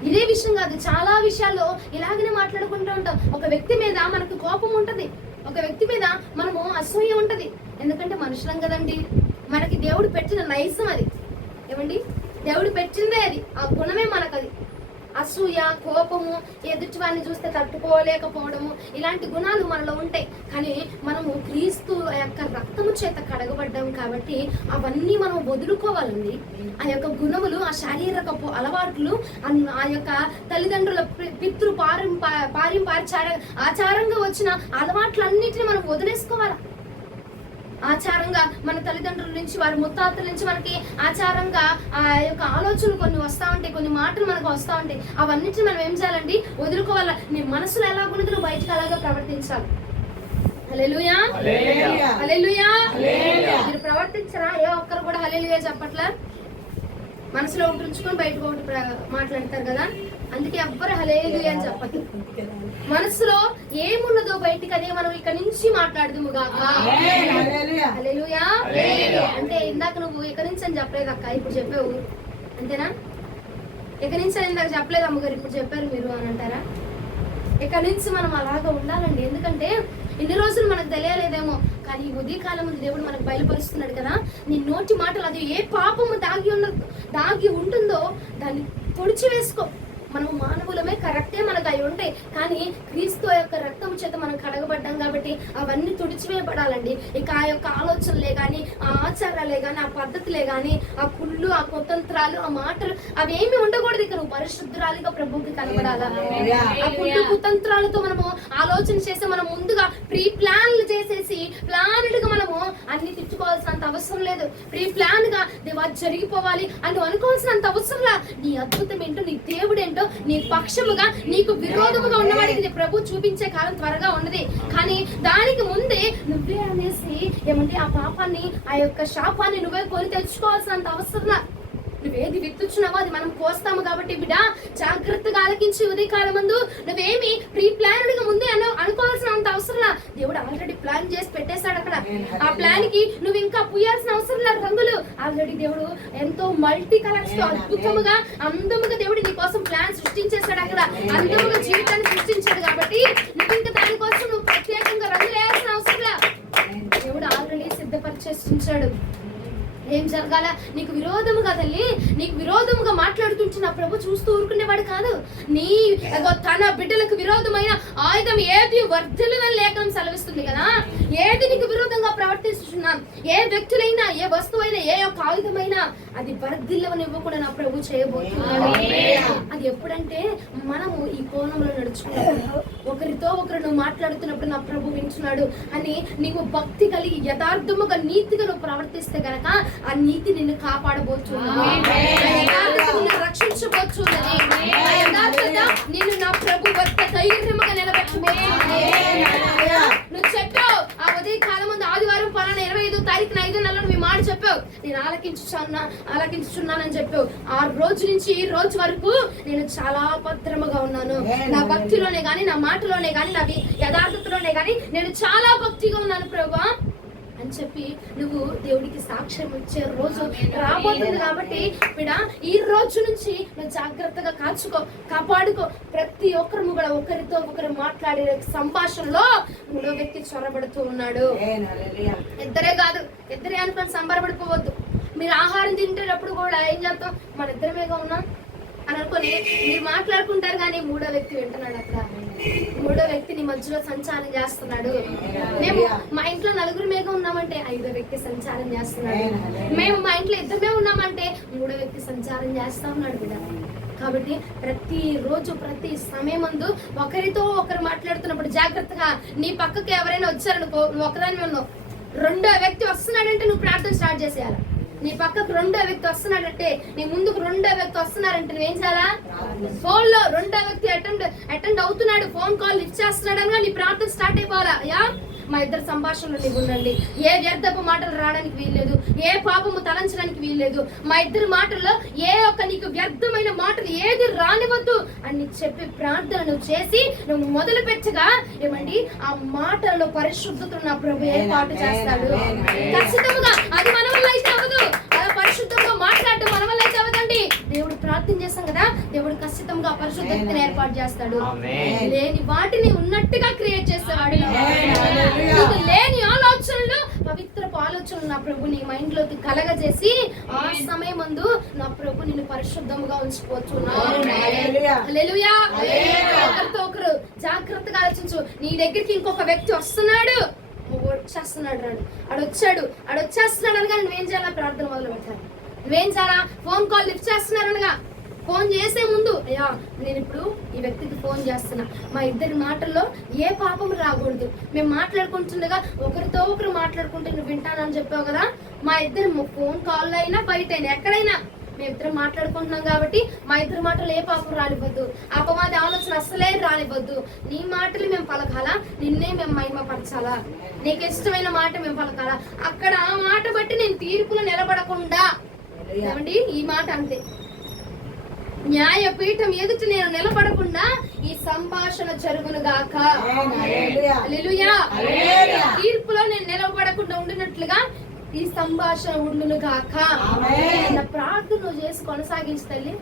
ఇదే విషయం కాదు, చాలా విషయాల్లో ఇలాగనే మాట్లాడుకుంటూ ఉంటాం. ఒక వ్యక్తి మీద మనకు కోపం ఉంటది, ఒక వ్యక్తి మీద మనము అసూయ ఉంటది. ఎందుకంటే మనుషులం కదండి. మనకి దేవుడు పెట్టిన నైజం అది. ఏమండి దేవుడు పెట్టిందే అది, ఆ గుణమే మనకు అది. అసూయ, కోపము, ఎదుటి వారిని చూస్తే తట్టుకోలేకపోవడము, ఇలాంటి గుణాలు మనలో ఉంటాయి. కానీ మనము క్రీస్తు యొక్క రక్తము చేత కడగబడ్డాం కాబట్టి అవన్నీ మనం వదులుకోవాలండి. ఆ యొక్క గుణములు, ఆ శారీరక అలవాట్లు, ఆ యొక్క తల్లిదండ్రుల పితృ ఆచారంగా వచ్చిన అలవాట్లన్నిటిని మనం వదిలేసుకోవాలి. ఆచారంగా మన తల్లిదండ్రుల నుంచి, వారి ముత్తాతల నుంచి మనకి ఆచారంగా ఆ యొక్క ఆలోచనలు కొన్ని వస్తూ ఉంటాయి, కొన్ని మాటలు మనకు వస్తూ ఉంటాయి. అవన్నిటిని మనం ఏం చేయాలండి? వదులుకోవాలా. నీ మనసులో ఎలా ఉన్నదో నువ్వు బయటకు అలాగా ప్రవర్తించాలి. హల్లెలూయా, హల్లెలూయా. మీరు ప్రవర్తించరా? ఏ ఒక్కరు కూడా హల్లెలూయా చెప్పట్లా. మనసులో ఒకటి ఉంచుకొని బయటకు ఒకటి మాట్లాడతారు కదా, అందుకే ఎవ్వరు హల్లెలూయా అని చెప్పదు. మనసులో ఏమున్నదో బయటికి అదే మనం ఇక్కడ నుంచి మాట్లాడదుము గాక. హల్లెలూయా. అంటే ఇందాక నువ్వు ఇక్కడి నుంచి అని చెప్పలేదు అక్క, ఇప్పుడు చెప్పావు అంతేనా? ఇక్కడి నుంచి అని ఇందాక చెప్పలేదు అమ్మగారు, ఇప్పుడు చెప్పారు మీరు అని అంటారా? ఇక్కడ నుంచి మనం అలాగా ఉండాలండి. ఎందుకంటే ఇన్ని రోజులు మనకు తెలియలేదేమో, కానీ ఈ ఉదయకాలం ముందు దేవుడు మనకు బయలుపరుస్తున్నాడు కదా. నీ నోటి మాటలు అది ఏ పాపము దాగి ఉంటుందో దాన్ని పొడిచి వేసుకో. మనం మానవులమే, కరెక్టే, మనకు అవి ఉంటాయి. కానీ క్రీస్తు యొక్క రక్తం చేత మనం కడగబడ్డాం కాబట్టి అవన్నీ తుడిచివేయబడాలండి. ఇక ఆ యొక్క ఆలోచనలే కానీ, ఆ ఆచారాలే కానీ, ఆ పద్ధతులే కానీ, ఆ కుళ్ళు, ఆ కుతంత్రాలు, ఆ మాటలు అవేమి ఉండకూడదు. ఇక నువ్వు పరిశుద్ధురాలిగా ప్రభువుకి కనబడాలా. ఆ కుళ్ళు కుతంత్రాలతో మనము ఆలోచన చేసి మనం ముందుగా ప్లాన్లు చేసేసి ప్లాన్డ్ గా మనము అన్ని ఊహించుకోవాల్సినంత అవసరం లేదు. ప్రీ ప్లాన్ గా దేవా జరిగిపోవాలి అని నువ్వు అనుకోవాల్సినంత అవసరంలా. నీ అద్భుతం ఏంటో, నీ దేవుడు ఏంటో, నీ పక్షముగా నీకు విరోధముగా ఉన్నవాడికి ప్రభు చూపించే కాలం త్వరగా ఉన్నది. కానీ దానికి ముందే నువ్వే అనేసి ఏమంటే ఆ పాపాన్ని, ఆ యొక్క శాపాన్ని నువ్వే కొని తెచ్చుకోవాల్సినంత అవసరంలా. నువ్వేది విత్తుచున్నావో అది మనం కోస్తాము. కాబట్టి బిడ్డ జాగ్రత్తగా ఆలకించి ఉదయకాలం ముందు నువ్వేమి ప్రీ ప్లాన్డ్ గా ముందే అనుకోవాల్సినంత అవసరంలా. దేవుడు ఆల్రెడీ ప్లాన్ చేసి పెట్టేశాడు అక్కడ. ఆ ప్లాన్ కి నువ్వు ఇంకా పుయ్యాల్సిన అవసరం లేదు. రంగులు ఆల్రెడీ దేవుడు ఎంతో మల్టీ కలర్స్ తో అద్భుతముగా అందముగా దేవుడు నీ కోసం ప్లాన్ సృష్టించేశాడు. అక్కడ అందముగా జీవితాన్ని సృష్టించాడు. కాబట్టి నువ్వు ఇంకా దానికోసం నువ్వు ప్రత్యేకంగా రంగులు వేయాల్సిన అవసరం లేదు. దేవుడు ఆల్రెడీ సిద్ధపరిచేసించాడు. ఏం జరగాల? నీకు విరోధముగా తల్లి, నీకు విరోధముగా మాట్లాడుతుంటే నా ప్రభు చూస్తూ ఊరుకునేవాడు కాదు. తన బిడ్డలకు విరోధమైన ఆయుధం ఏది వర్ధిల్లునని లేఖనం సెలవిస్తుంది కదా. ఏది నీకు విరోధంగా ప్రవర్తిస్తున్నాం, ఏ వ్యక్తులైనా, ఏ వస్తువైనా, ఏ యొక్క ఆయుధమైనా అది వర్ధిల్లవనివ్వకుండా నా ప్రభు చేయబోతున్నాడు. అది ఎప్పుడంటే మనము ఈ కోణంలో నడుచుకున్నప్పుడు, ఒకరితో ఒకరు నువ్వు మాట్లాడుతున్నప్పుడు నా ప్రభు వింటున్నాడు అని నీవు భక్తి కలిగి యథార్థముగా నీతిగా నువ్వు ప్రవర్తిస్తే గనక ఆ నీతి నిన్ను కాపాడబోతున్నది, రక్షించబోతున్నది. నిన్ను నా ప్రభు వద్ద ధైర్యముగా నిలబెట్టబోతున్నది. నువ్వు చెప్పావు ఆ ఉదయ కాలం ముందు ఆదివారం పలానా 25వ తారీఖున 5వ నెలలో నువ్వు మాట చెప్పావు, నేను ఆలకించుచున్నానని చెప్పావు. ఆ రోజు నుంచి ఈ రోజు వరకు నేను చాలా భద్రముగా ఉన్నాను. నా భక్తిలోనే గాని, నా మాటలోనే గాని, నా యథార్థతలోనే గాని నేను చాలా భక్తిగా ఉన్నాను ప్రభువా అని చెప్పి నువ్వు దేవుడికి సాక్ష్యం ఇచ్చే రోజు రాబోతుంది. కాబట్టి బిడ్డ ఈ రోజు నుంచి నువ్వు జాగ్రత్తగా కాపాడుకో. ప్రతి ఒక్కరు కూడా ఒకరితో ఒకరు మాట్లాడే సంభాషణలో మూడో వ్యక్తి చొరబడుతూ ఉన్నాడు. ఇద్దరే కాదు, ఇద్దరే అనుకుని సంబరపడిపోవద్దు. మీరు ఆహారం తింటేటప్పుడు కూడా ఏం చేస్తాం, మన ఇద్దరమేగా ఉన్నాం అని అనుకుని మీరు మాట్లాడుకుంటారు, కానీ మూడో వ్యక్తి వింటున్నాడు. అక్కడ మూడో వ్యక్తి నీ మధ్యలో సంచారం చేస్తున్నాడు. మేము మా ఇంట్లో నలుగురు మేగా ఉన్నామంటే 5వ వ్యక్తి సంచారం చేస్తున్నాడు. మేము మా ఇంట్లో ఇద్దరమే ఉన్నామంటే మూడో వ్యక్తి సంచారం చేస్తా ఉన్నాడు బిడ్డ. కాబట్టి ప్రతి రోజు ప్రతి సమయం ముందు ఒకరితో ఒకరు మాట్లాడుతున్నప్పుడు జాగ్రత్తగా, నీ పక్కకి ఎవరైనా వచ్చారనుకో, నువ్వు ఒకదాని ఉన్నావు, రెండో వ్యక్తి వస్తున్నాడంటే నువ్వు ప్రార్థన స్టార్ట్ చేసేయాలి. నీ పక్కకు రెండో వ్యక్తి వస్తున్నాడంటే, నీ ముందుకు రెండో వ్యక్తి వస్తున్నారంటే నువ్వేం చేయాలా? ఫోన్ లో రెండో వ్యక్తి అటెండ్ అవుతున్నాడు, ఫోన్ కాల్ లిఫ్ట్ చేస్తున్నాడు అనగా నీ ప్రార్థన స్టార్ట్ అయిపోవాలా. యా మా ఇద్దరు సంభాషణలు నీవు ఉండండి, ఏ వ్యర్థపు మాటలు రావడానికి వీల్లేదు, ఏ పాపము తలంచడానికి వీల్లేదు. మా ఇద్దరు మాటల్లో ఏ ఒక్క నీకు వ్యర్థమైన మాటలు ఏది రానివద్దు అని చెప్పి ప్రార్థన నువ్వు చేసి నువ్వు మొదలు పెట్టగా ఏమండి ఆ మాటలలో పరిశుద్ధతను నా ప్రభు ఏర్పాటు చేస్తాడు. ఖచ్చితంగా అది మన వల్ల అయితే అవ్వదు. అలా పరిశుద్ధంగా మాట్లాడడం మన వల్ల అయితే అవ్వదండి. దేవుడు ప్రార్థన చేస్తాం కదా, దేవుడు ఖచ్చితంగా పరిశుద్ధతను ఏర్పాటు చేస్తాడు. లేని వాటిని ఉన్నట్టుగా క్రియేట్ చేసేవాడు. లేని ఆలోచనలు, పవిత్ర ఆలోచనలు నా ప్రభు నీ మైండ్ లోకి కలగజేసి ఆ సమయం ముందు నా ప్రభు నిన్ను పరిశుద్ధముగా ఉంచిపోతున్నాడు. హల్లెలూయా. ఒకరితో ఒకరు జాగ్రత్తగా ఆలోచించు. నీ దగ్గరికి ఇంకొక వ్యక్తి వస్తున్నాడు, వచ్చేస్తున్నాడు, ఆడొచ్చేస్తున్నాడు అనగా నువ్వేం చేయాలా? ప్రార్థన మొదలు పెట్టాలి. నువ్వేం చేయాలా? ఫోన్ కాల్ లిఫ్ట్ చేస్తున్నారు అనగా ఫోన్ చేసే ముందు, అయ్యా నేను ఇప్పుడు ఈ వ్యక్తికి ఫోన్ చేస్తున్నా, మా ఇద్దరి మాటల్లో ఏ పాపం రాకూడదు. మేము మాట్లాడుకుంటుండగా ఒకరితో ఒకరు మాట్లాడుకుంటే నువ్వు వింటానని చెప్పావు కదా, మా ఇద్దరు ఫోన్ కాల్ అయినా బయట అయినా ఎక్కడైనా మేమిద్దరం మాట్లాడుకుంటున్నాం కాబట్టి మా ఇద్దరు మాటలు ఏ పాపం రానివ్వద్దు, అపవాది ఆలోచన అస్సలే రానివ్వద్దు. నీ మాటలు మేము పలకాలా, నిన్నే మేము మహిమపరచాలా, నీకు ఇష్టమైన మాట మేము పలకాలా. అక్కడ ఆ మాట బట్టి నేను తీర్పులో నిలబడకుండా, ఏమండి ఈ మాట అంతే, న్యాయపీఠం ఎదుట నేను నిలబడకుండా ఈ సంభాషణ జరుగును గాక. హల్లెలూయా. తీర్పులో నేను నిలబడకుండా ఉండినట్లుగా ఈ సంభాషణ ఉండును గాక అన్న ప్రార్థన చేసి కొనసాగించి తల్లి.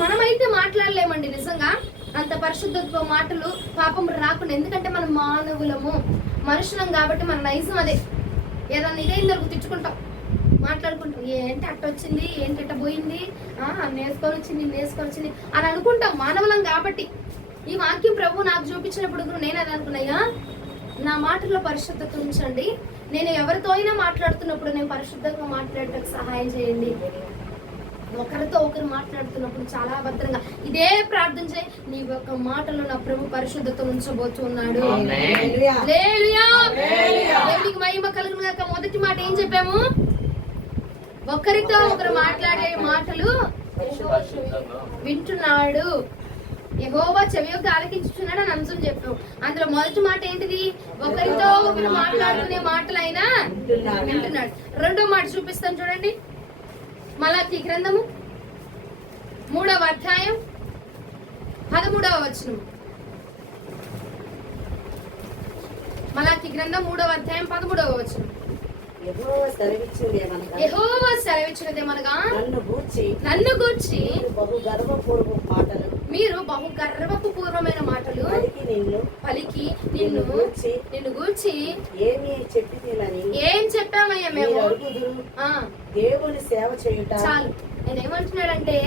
మనమైతే మాట్లాడలేమండి నిజంగా అంత పరిశుద్ధ మాటలు పాపం రాకుండా. ఎందుకంటే మనం మానవులము, మనుషులం కాబట్టి మన నైజం అదే. ఏదన్నా ఇదేందరకు తిట్టుకుంటాం, మాట్లాడుకుంటాం, ఏంటి అట్ట వచ్చింది, ఏంటి అట్ట పోయింది, నేసుకొని వచ్చింది అని అనుకుంటాం, మానవులం కాబట్టి. ఈ వాక్యం ప్రభు నాకు చూపించినప్పుడు నేను అది అనుకున్నాయా, నా మాటల్లో పరిశుద్ధత ఉంచండి, నేను ఎవరితో అయినా మాట్లాడుతున్నప్పుడు నేను పరిశుద్ధంగా మాట్లాడటానికి సహాయం చేయండి. ఒకరితో ఒకరు మాట్లాడుతున్నప్పుడు చాలా భద్రంగా ఇదే ప్రార్థన చేయి. నీ యొక్క మాటలో నా ప్రభు పరిశుద్ధత ఉంచబోతున్నాడు. హల్లెలూయా. దేవునికి మహిమ కలుగును గాక. మొదటి మాట ఏం చెప్పాము? ఒకరితో ఒకరు మాట్లాడే మాటలు వింటున్నాడు, యెహోవా చెవి యొక్క ఆలకించుచున్నాడు అని అంశం చెప్పాం. అందులో మొదటి మాట ఏంటిది? ఒకరితో ఒకరు మాట్లాడుకునే మాటలు అయినా వింటున్నాడు. రెండో మాట చూపిస్తాను చూడండి. మలాకి గ్రంథము 3వ అధ్యాయం 13వ వచనం. మలాకి గ్రంథం 3వ అధ్యాయం 13వ వచనం. యెహోవా సెలవిచ్చినదేమనగా నన్ను గూర్చి మీరు బహు గర్వపు పూర్వమైన మాటలు పలికి నిన్ను గూర్చి ఏం చెప్పామయ్యా మేము? దేవుని సేవ చేయుట. చాలు. నేను ఏమంటున్నాడంటే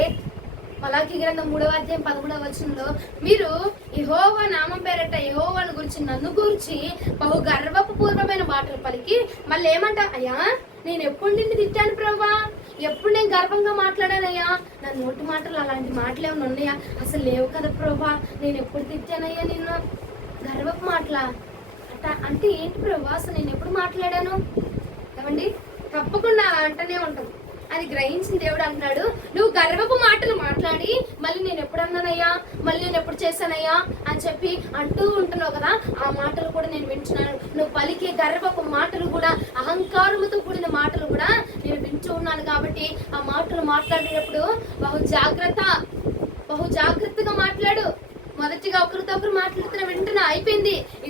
మలాకి గ్రంథం 3వ అధ్యాయం 13వ వచనంలో మీరు యెహోవా నామం పేరట యెహోవాను గురించి నన్ను గురించి బహు గర్వపు పూర్వమైన మాటలు పలికి మళ్ళీ ఏమంట? అయ్యా నేను ఎప్పుడు నిన్ను తిట్టాను ప్రభా? ఎప్పుడు నేను గర్వంగా మాట్లాడానయ్యా? నా నోటి మాటలు అలాంటి మాటలు ఏమైనా ఉన్నాయా? అసలు లేవు కదా ప్రభా. నేను ఎప్పుడు తిట్టానయ్యా నిన్ను? గర్వపు మాటలా అంటే ఏంటి ప్రభా? అసలు నేను ఎప్పుడు మాట్లాడాను? ఏమండి, తప్పకుండా అలా అంటూనే ఉంటాం. అది గ్రహించిన దేవుడు అంటున్నాడు, నువ్వు గర్వపు మాటలు మాట్లాడి మళ్ళీ నేను ఎప్పుడు అన్నానయ్యా, మళ్ళీ నేను ఎప్పుడు చేశానయ్యా అని చెప్పి అంటూ ఉంటున్నావు కదా, ఆ మాటలు కూడా నేను వింటున్నాను. నువ్వు పలికే గర్వపు మాటలు కూడా, అహంకారముతో కూడిన మాటలు కూడా నేను వింటూ ఉన్నాను. కాబట్టి ఆ మాటలు మాట్లాడేటప్పుడు బహు జాగ్రత్తగా మాట్లాడు. మొదటిగా ఒకరితో ఒకరు మాట్లాడుతున్నా వింటున్నా, అయిపోయింది. ఈ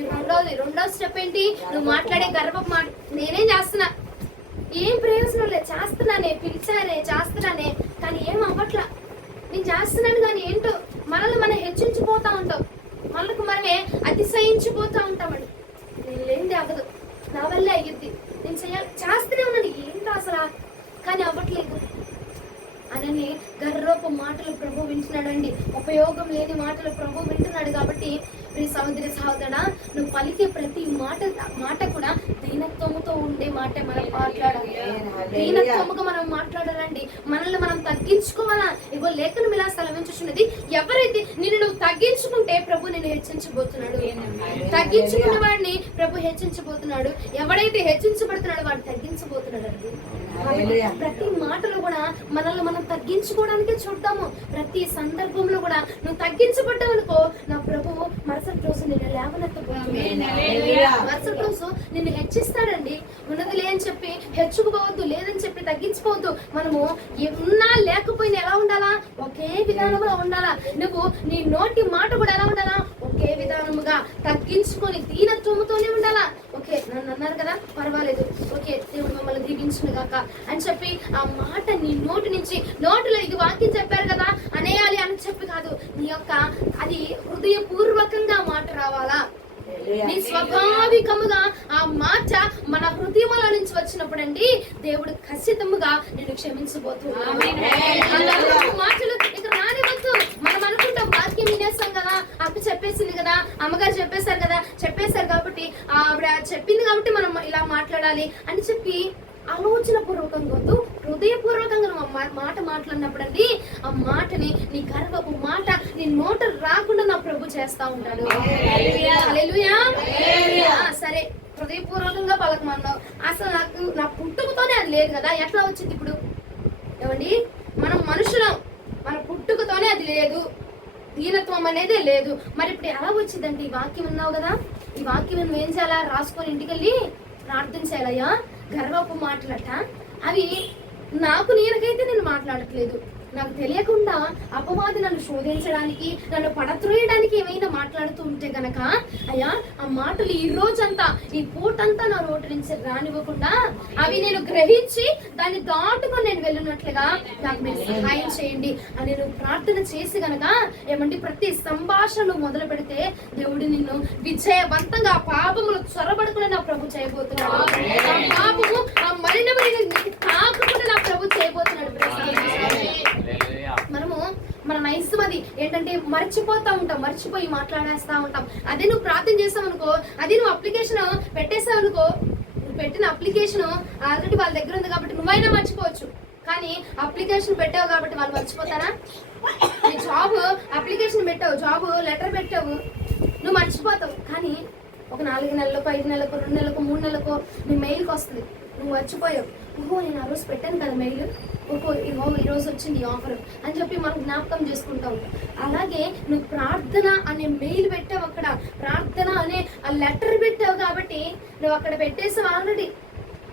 రెండో స్టెప్ ఏంటి? నువ్వు మాట్లాడే గర్వపు మాట. నేనేం చేస్తున్నా? ఏం ప్రయోజనం లేదు. చేస్తున్నానే, పిలిచానే, చేస్తున్నానే, కానీ ఏం అవ్వట్లా. నేను చేస్తున్నాను కానీ ఏంటో మనల్ని మనం హెచ్చించిపోతా ఉంటాం, మనకు మనమే అతిశయించిపోతా ఉంటామండి. నేను లేనిది అవ్వదు, నా వల్లే అయ్యుద్ది, నేను చేస్తూనే ఉన్నాను, ఏంటో అసలు కానీ అవ్వట్లేదు అని గర్వపు మాటలు ప్రభు వింటున్నాడండి. ఉపయోగం లేని మాటలు ప్రభు వింటున్నాడు. కాబట్టి ప్రియ సహోదరి సహోదరా, నువ్వు పలికే ప్రతి మాట కూడా దీనత్వముతో ఉండే మాట మనం మాట్లాడాలి. దీనత్వముగా మనం మాట్లాడాలండి. మనల్ని మనం తగ్గించుకోవాలా. ఇగో లేఖనం ఇలా సెలవించుచున్నది, ఎవరైతే నువ్వు తగ్గించుకుంటే ప్రభు నిన్ను హెచ్చించబోతున్నాడు. తగ్గించుకున్న వాడిని ప్రభు హెచ్చించబోతున్నాడు. ఎవడైతే హెచ్చించబడుతున్నాడో వాడు తగ్గించబోతున్నాడు అండి. ప్రతి మాటలు కూడా మనల్ని మనం తగ్గించుకోవడానికే చూద్దాము. ప్రతి సందర్భంలో కూడా నువ్వు తగ్గించబడ్డావు అనుకో, నా ప్రభువు మరుసటి రోజు నిన్ను లేవనెత్తబోతున్నాడు. మరుసటి రోజు నిన్ను హెచ్చిస్తాడండి. ఉన్నదిలే అని చెప్పి హెచ్చుకుపోవద్దు, లేదని చెప్పి తగ్గించుకోవద్దు. మనము ఉన్నా లేకపోయినా ఎలా ఉండాలా? ఒకే విధానంలో ఉండాలా. నువ్వు నీ నోటి మాట కూడా ఎలా ఉండాలా? ఒకే విధానముగా తగ్గించుకొని దీనత్వముతోనే ఉండాలా. ఓకే, నన్ను అన్నారు కదా, పర్వాలేదు, ఓకే, దేవుడు మమ్మల్ని దీవించును గాక అని చెప్పి ఆ మాట నీ నోటి నుంచి, నోటిలో ఇది వాక్యం చెప్పారు కదా అనేయాలి అని చెప్పి కాదు, నీ యొక్క అది హృదయపూర్వకంగా మాట రావాలా. నీ స్వాభావికముగా ఆ మాట మన హృదయముల నుంచి వచ్చినప్పుడు అండి దేవుడు ఖచ్చితంగా నేను క్షమించబోతున్నాడు. మాటలు ఇక రానివద్దు. మనం అనుకుంటాం వాక్యం వినేస్తాం కదా, అక్క చెప్పేసింది కదా, అమ్మగారు చెప్పేశారు కాబట్టి ఆవిడ చెప్పింది కాబట్టి మనం ఇలా మాట్లాడాలి అని చెప్పి ఆలోచన పూర్వకంగా వద్దు, హృదయపూర్వకంగా నువ్వు మాట మాట్లాడినప్పుడు అండి ఆ మాటని, నీ గర్వపు మాట నీ నోట రాకుండా నా ప్రభు చేస్తా ఉంటాడు. హల్లెలూయా. సరే, హృదయపూర్వకంగా పలకమన్నావు. అసలు నా పుట్టుకతోనే అది లేదు కదా, ఎట్లా వచ్చింది ఇప్పుడు? ఏమండి, మనం మనుషులం, మన పుట్టుకతోనే అది లేదు, దీనత్వం అనేది లేదు. మరి ఇప్పుడు ఎలా వచ్చిందంటే ఈ వాక్యం ఉన్నావు కదా, ఈ వాక్యం నువ్వు ఏం చేయాలా? రాసుకొని ఇంటికెళ్ళి ప్రార్థన చేయాలయ్యా. గర్వపు మాటలట అవి నేనకైతే నేను మాట్లాడట్లేదు, నాకు తెలియకుండా అపవాది నన్ను శోధించడానికి, నన్ను పడత్రోయడానికి ఏమైనా మాట్లాడుతూ ఉంటే గనక అయ్యా ఆ మాటలు ఈ రోజంతా, ఈ పూటంతా నా నోటి నుంచి రానివ్వకుండా అవి నేను గ్రహించి దాన్ని దాటుకొని నేను వెళ్ళినట్లుగా నాకు మీరు సహాయం చేయండి అని నేను ప్రార్థన చేసి గనక ఏమంటే ప్రతి సంభాషణ మొదలు పెడితే దేవుడు నిన్ను విజయవంతంగా పాపములు చొరబడుకుని నా ప్రభు చేయబోతున్నాడు. ఆ పాపము, ఆ మలినమైన తాకుకుండా నా ప్రభు చేయబోతున్నాడు. మనము మన నైస్మది ఏంటంటే మర్చిపోయి మాట్లాడేస్తా ఉంటాం. అదే నువ్వు ప్రార్థన చేస్తావు అనుకో, అది నువ్వు అప్లికేషన్ పెట్టేసావు అనుకో, నువ్వు పెట్టిన అప్లికేషన్ ఆల్రెడీ వాళ్ళ దగ్గర ఉంది కాబట్టి నువ్వైనా మర్చిపోవచ్చు. కానీ అప్లికేషన్ పెట్టావు కాబట్టి వాళ్ళు మర్చిపోతారా? నీ జాబ్ అప్లికేషన్ పెట్టావు, జాబ్ లెటర్ పెట్టావు, నువ్వు మర్చిపోతావు. కానీ ఒక 4 నెలలకు 5 నెలలకు 2 నెలలకు 3 నెలలకు నీ మెయిల్కి వస్తుంది. నువ్వు మర్చిపోయావు, ఓహో నేను ఆ రోజు పెట్టాను కదా మెయిల్, ఓహో ఇగో ఈ రోజు వచ్చింది ఈ ఆఫర్ అని చెప్పి మనం జ్ఞాపకం చేసుకుంటా ఉంటాం. అలాగే నువ్వు ప్రార్థన అనే మెయిల్ పెట్టావు, అక్కడ ప్రార్థన అనే ఆ లెటర్ పెట్టావు కాబట్టి నువ్వు అక్కడ పెట్టేసావు ఆల్రెడీ.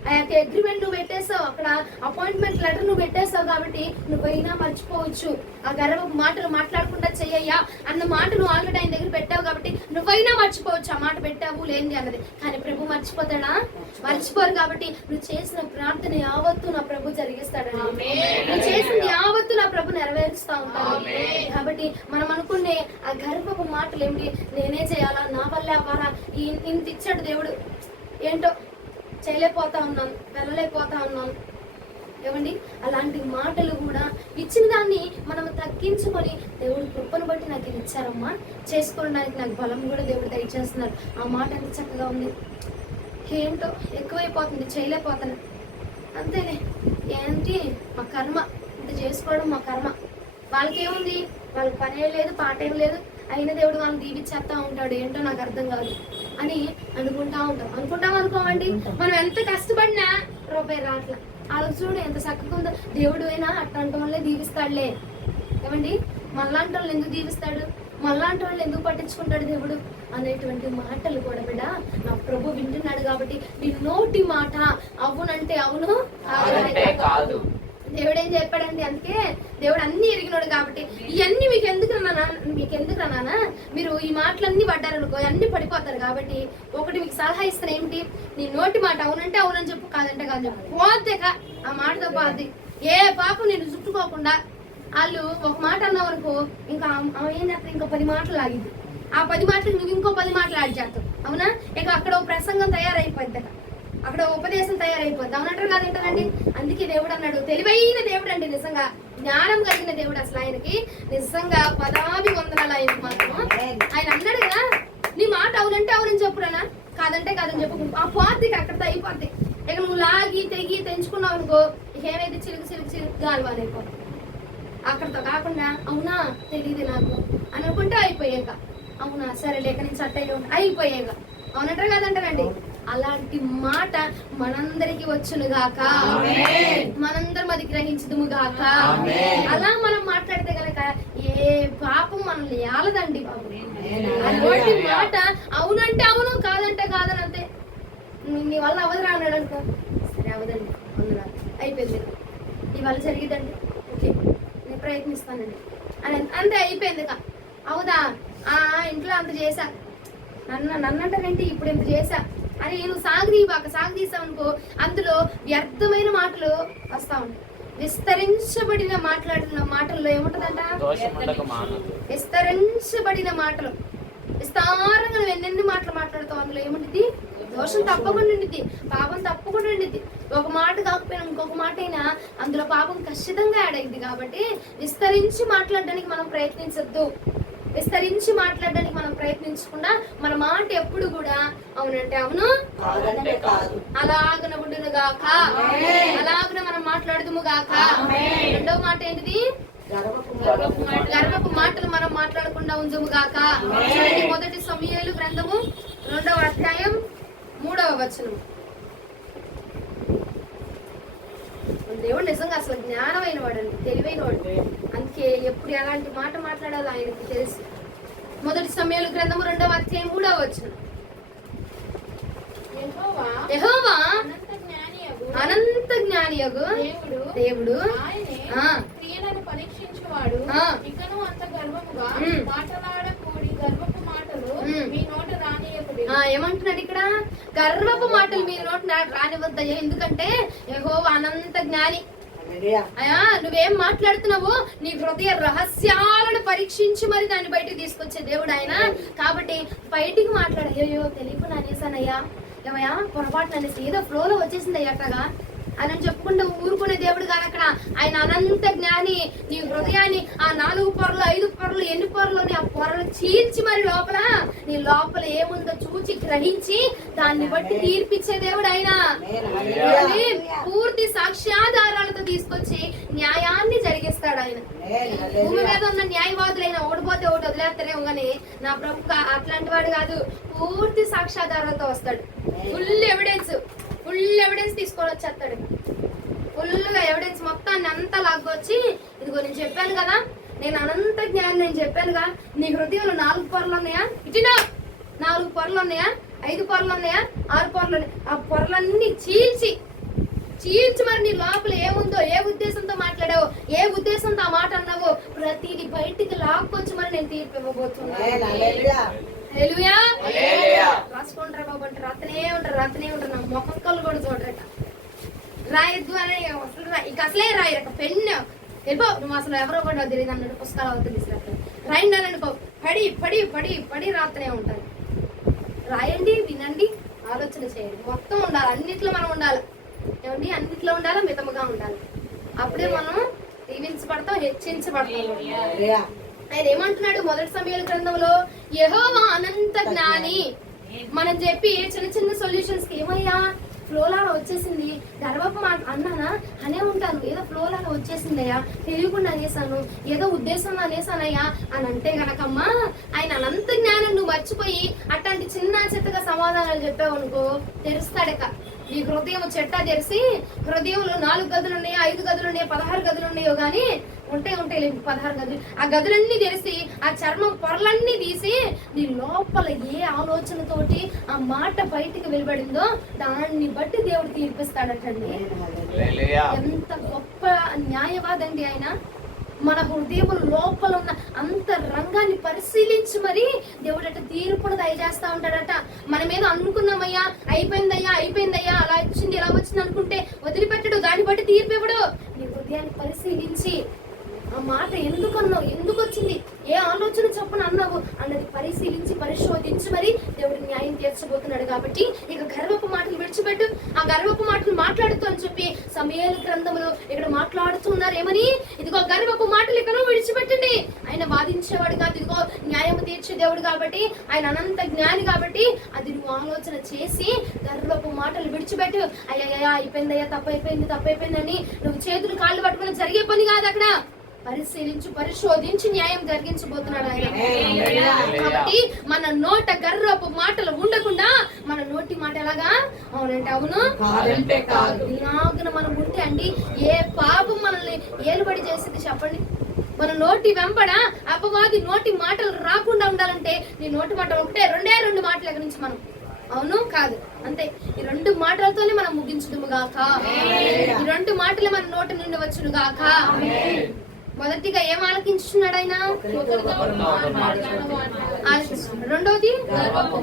ఆ యొక్క అగ్రిమెంట్ నువ్వు పెట్టేసావు, అక్కడ అపాయింట్మెంట్ లెటర్ నువ్వు పెట్టేసావు కాబట్టి నువ్వైనా మర్చిపోవచ్చు. ఆ గర్వపు మాటలు మాట్లాడకుండా చెయ్యయ్యా అన్న మాట నువ్వు ఆల్రెడీ ఆయన దగ్గర పెట్టావు కాబట్టి నువ్వైనా మర్చిపోవచ్చు. ఆ మాట పెట్టావు లేనిది అన్నది. కానీ ప్రభు మర్చిపోతాడా? మర్చిపోరు. కాబట్టి నువ్వు చేసిన ప్రార్థన యావత్తు నా ప్రభు జరిగిస్తాడని, నువ్వు చేసింది యావత్తు నా ప్రభు నెరవేరుస్తా ఉంటాడు. కాబట్టి మనం అనుకునే ఆ గర్వపు మాటలు ఏమిటి, నేనే చేయాలా, నా వల్లే అవ్వాలా, ఇంత ఇచ్చాడు దేవుడు, ఏంటో చేయలేకపోతా ఉన్నాను, వెళ్ళలేకపోతా ఉన్నాను. ఏమండి, అలాంటి మాటలు కూడా ఇచ్చిన దాన్ని మనం తగ్గించుకొని దేవుడు కృపను బట్టి నాకు ఇది ఇచ్చారమ్మా, చేసుకోవడానికి నాకు బలం కూడా దేవుడు దయచేస్తున్నారు. ఆ మాట ఎంత చక్కగా ఉంది, ఏంటో ఎక్కువైపోతుంది, చేయలేకపోతాను, అంతేలే, ఏంటి మా కర్మ, ఇంత చేసుకోవడం మా కర్మ. వాళ్ళకేముంది, వాళ్ళకి పనే లేదు పాటేం లేదు, అయినా దేవుడు వాళ్ళని దీవిచ్చేస్తా ఉంటాడు, ఏంటో నాకు అర్థం కాదు అని అనుకుంటాం అనుకోమండి. మనం ఎంత కష్టపడినా రూపాయి రాట్ల. వాళ్ళకి చూడు ఎంత చక్కగా ఉందో, దేవుడు అయినా అట్లాంటి వాళ్ళే దీవిస్తాడులే. ఏమండి, మళ్ళాంటి వాళ్ళని ఎందుకు దీవిస్తాడు, మళ్ళాంటి వాళ్ళని ఎందుకు పట్టించుకుంటాడు దేవుడు అనేటువంటి మాటలు కూడా బిడ్డ నా ప్రభు వింటున్నాడు. కాబట్టి నీ నోటి మాట అవునంటే అవును, కాదు. దేవుడు ఏం చెప్పాడండి, అందుకే దేవుడు అన్ని ఎరిగినాడు. కాబట్టి ఇవన్నీ మీకు ఎందుకు రానా, మీరు ఈ మాటలన్నీ పడ్డారనుకో అన్ని పడిపోతారు. కాబట్టి ఒకటి మీకు సలహా ఇస్తాను, ఏమిటి, నీ నోటి మాట అవునంటే అవునని చెప్పు, కాదంటే కాదు చెప్పు. పోద్దేక ఆ మాటతో పోద్ది. ఏ పాపం నేను చుట్టుకోకుండా వాళ్ళు ఒక మాట అన్నావు అనుకో, ఇంకా ఏం చేస్తారు, ఇంకో 10 మాటలు ఆగింది. ఆ 10 మాటలకు నువ్వు ఇంకో 10 మాటలు యాడ్ చేస్తావు. అవునా, ఇక అక్కడ ఓ ప్రసంగం తయారైపోద్ది, అక్కడ ఉపదేశం తయారైపోద్ది. అవునంటారు కాదంటారండి. అందుకే దేవుడు అన్నాడు, తెలివైన దేవుడు అండి, నిజంగా జ్ఞానం కలిగిన దేవుడు. అసలు ఆయనకి నిజంగా 10 వందనాలు ఆయనకి మాత్రం. ఆయన అన్నాడు కదా, నీ మాట అవునంటే అవునని చెప్పురానా, కాదంటే కాదని చెప్పు. ఆ పోద్దికి అక్కడితో అయిపోద్ది. ఇక నువ్వు లాగి తెగి తెంచుకున్నావు అనుకో, ఇక ఏమైతే చిలుకు గాలివానైపోతుంది. అక్కడితో కాకుండా అవునా తెలియదు నాకు అని అనుకుంటే అయిపోయాక, అవునా సరే లేక నుంచి అట్టయిలో అయిపోయాక, అవునంటారు కాదంటారండి. అలాంటి మాట మనందరికి వచ్చును గాక, మనందరం అది గ్రహించదుము గాక. అలా మనం మాట్లాడితే గనక ఏ పాపం మనల్ని ఆలదండి బాబు. అలాంటి మాట అవునంటే అవును, కాదంటే కాదని, అంతే. నీ వల్ల అవదురా అన్నాడు అనుకో, సరే అవదండి, వందరా అయిపోయింది, నీ వల్ల జరిగిద్దండి, ఓకే నేను ప్రయత్నిస్తానండి అని అంతే, అయిపోయింది. అవుదా, ఇంట్లో అంత చేశా, నన్నంటారేంటి ఇప్పుడు ఇంత చేశా అని నువ్వు సాగదీసావు అనుకో, అందులో వ్యర్థమైన మాటలు వస్తా ఉంటాయి. విస్తరించబడిన మాటల్లో ఏముంటదంట, విస్తరించబడిన మాటలు, విస్తారంగా నువ్వు ఎన్నెన్ని మాటలు మాట్లాడతావు, అందులో ఏముంటుంది, దోషం తప్పకుండా ఉండిద్ది, పాపం తప్పకుండా ఉండిద్ది. ఒక మాట కాకపోయినా ఇంకొక మాట అయినా అందులో పాపం ఖచ్చితంగా యాడ్ అయింది. కాబట్టి విస్తరించి మాట్లాడడానికి మనం ప్రయత్నించొద్దు. విస్తరించి మాట్లాడడానికి మనం ప్రయత్నించకుండా మన మాట ఎప్పుడు కూడా అవునంటే అవును, అలాగన ఉండును గాక, అలాగన మనం మాట్లాడుదుము గాక. రెండవ మాట ఏంటిది, గర్వపు మాటలు మనం మాట్లాడకుండా ఉందుము గాక. మొదటి సమూయేలు గ్రంథము 2వ అధ్యాయం 3వ వచనం. దేవుడు నిజంగా అసలు జ్ఞానమైన వాడు అండి, తెలివైన వాడు. అందుకే ఎప్పుడు ఎలాంటి మాట మాట్లాడాలో ఆయనకి తెలుసు. మొదటి సమూయేలు గ్రంథము 2వ అధ్యాయం 3వ వచనం. యెహోవా అనంత జ్ఞానియగు దేవుడు, క్రియలను పరీక్షించువాడు, ఇకను అంత గర్వముగా మాట్లాడకూడి గర్వపు మాటలు మీ నోట రానియకుడి. ఏమంటున్నాడు ఇక్కడ, గర్వపు మాటలు మీ నోట రానివద్దయ్యా, ఎందుకంటే యెహోవా అనంత జ్ఞాని. అయ్యా నువ్వేం మాట్లాడుతున్నావో నీ హృదయ రహస్యాలను పరీక్షించి మరి దాన్ని బయటికి తీసుకొచ్చే దేవుడు ఆయన. కాబట్టి బయటికి మాట్లాడు, అయ్యో తెలియకుండా అనేసానయ్యా, ఏమయ్యా పొరపాటు అనేసి ఏదో ఫ్లోలో వచ్చేసింది అయ్యాటగా అని చెప్పుకుంటూ ఊరుకునే దేవుడు కాదు అక్కడ. ఆయన అనంత జ్ఞాని. నీ హృదయాన్ని ఆ 4 పొరలు 5 పొరలు ఎన్ని పొరలు ఆ పొరలు చీల్చి మరి లోపల నీ లోపల ఏముందో చూచి గ్రహించి దాన్ని బట్టి తీర్పిచ్చే దేవుడు ఆయన. పూర్తి సాక్ష్యాధారాలతో తీసుకొచ్చి న్యాయాన్ని జరిగిస్తాడు. తీరుస్తాడు ఆయన. భూమి మీద ఉన్న న్యాయవాదులైన ఓడిపోతే ఒకటి వదిలేస్తారేమో కానీ నా ప్రభు అట్లాంటి వాడు కాదు. పూర్తి సాక్ష్యాధారాలతో వస్తాడు. ఫుల్ ఎవిడెన్స్ తీసుకొని వచ్చేస్తాడు. ఫుల్గా ఎవిడెన్స్ మొత్తాన్ని అంతా లాగొచ్చి, ఇదిగో నేను చెప్పాను కదా, నేను అనంత జ్ఞానం, నేను చెప్పానుగా, నీ హృదయంలో 4 పొరలు ఉన్నాయా, ఇటినా 4 పొరలు ఉన్నాయా, 5 పొరలు ఉన్నాయా, 6 పొరలు ఉన్నాయి. ఆ పొరలన్నీ చీల్చి మరి నీ లోపల ఏముందో, ఏ ఉద్దేశంతో మాట్లాడావో, ఏ ఉద్దేశంతో ఆ మాట అన్నావో ప్రతిది బయటికి లాక్కొచ్చి మరి నేను తీర్పు ఇవ్వబోతున్నాను. రాసుకుంటారా బాబు అంటే రాతనే ఉంటారు. నా మొక్కలు కూడా చూడరట. రాయద్దు అనే ఇక అసలే రాయరట. పెన్ను వెళ్ళిపో, నువ్వు అసలు ఎవరో కూడా తెలియదు అన్నట్టు పుస్తకాలు అవుతుంది. రాయండి అని అనుకో, పడి రాతనే ఉంటారు. రాయండి, వినండి, ఆలోచన చేయండి. మొత్తం ఉండాలి, అన్నిట్లో మనం ఉండాలి. ఏమండి, అన్నిట్లో ఉండాలి, మితముగా ఉండాలి. అప్పుడే మనం దీవించబడతాం, హెచ్చించబడతాం. ఆయన ఏమంటున్నాడు మొదటి సమయాల గ్రంథంలో, యెహోవా అనంత జ్ఞాని. మనం చెప్పి చిన్న సొల్యూషన్స్ కి ఏమయ్యా ఫ్లోలాగా వచ్చేసింది, గర్వపు మాట అన్నానా అనే ఉంటాను, ఏదో ఫ్లోలాగా వచ్చేసిందయ్యా, తెలియకుండా అనేసాను, ఏదో ఉద్దేశంలో అనేసానయ్యా అని అంటే గనకమ్మా, ఆయన అనంత జ్ఞానం నువ్వు మర్చిపోయి అట్లాంటి చిన్న చిత్తగా సమాధానాలు చెప్పావు అనుకో, తెరుస్తాడక. నీ హృదయం చెట్టా తెరిసి, హృదయంలో 4 గదులు ఉన్నాయో, 5 గదులు ఉన్నాయో, 16 గదులు ఉన్నాయో గానీ ఉంటాయి 16 గదులు. ఆ గదులన్నీ తెరిసి, ఆ చర్మం పొరలన్నీ తీసి, నీ లోపల ఏ ఆలోచనతోటి ఆ మాట బయటికి వెలువడిందో దాన్ని బట్టి దేవుడు తీర్పిస్తాడటండి. ఎంత గొప్ప న్యాయవాదండి ఆయన. మన హృదయం లోపల ఉన్న అంత రంగాన్ని పరిశీలించి మరి దేవుడు అట్ట తీర్పును దయచేస్తా ఉంటాడట. మనం ఏదో అనుకున్నామయ్యా, అయిపోయిందయ్యా, అలా వచ్చింది ఇలా వచ్చింది అనుకుంటే వదిలిపెట్టడు, దాన్ని బట్టి తీర్పు ఇవ్వడు. నీ హృదయాన్ని పరిశీలించి ఆ మాట ఎందుకు అన్నావు, ఎందుకు వచ్చింది, ఏ ఆలోచన చొప్పున అన్నావు అన్నది పరిశీలించి పరిశోధించి మరి దేవుడు న్యాయం తీర్చబోతున్నాడు. కాబట్టి ఇక గర్వపు మాటలు విడిచిపెట్టు. ఆ గర్వపు మాటలు మాట్లాడుతూ అని చెప్పి సమూయేలు గ్రంథంలో ఇక్కడ మాట్లాడుతూ ఉన్నారు. ఏమని, ఇదిగో గర్వపు మాటలు ఇక్కడ విడిచిపెట్టండి. ఆయన వాదించేవాడు కాదు, ఇదిగో న్యాయం తీర్చే దేవుడు కాబట్టి, ఆయన అనంత జ్ఞాని కాబట్టి అది నువ్వు ఆలోచన చేసి గర్వపు మాటలు విడిచిపెట్టు. అయ్యా అయిపోయిందయ్యా, తప్పైపోయిందని నువ్వు చేతులు కాళ్ళు పట్టుకుని జరిగే పని కాదు. అక్కడ పరిశోధించి న్యాయం జరిగించబోతున్నాడు ఆయన. కాబట్టి మన నోట గర్వపు మాటలు ఉండకుండా మన నోటి మాట ఎలాగా, అవునంటే అవును, ఇలాగన మనం ఉంటే అండి ఏ పాపం మనల్ని ఏలుబడి చేసింది చెప్పండి. మన నోటి వెంబడ అపవాది నోటి మాటలు రాకుండా ఉండాలంటే నీ నోటి మాట ఒకటే, 2 మాటల గురించి మనం అవును కాదు అంతే. ఈ 2 మాటలతోనే మనం ముగించుదుము గాక. ఈ 2 మాటలు మన నోటి నుండి వచ్చును గాక. మొదటిగా ఏం ఆలకించున్నాడు ఆయన, రెండోది గర్వపు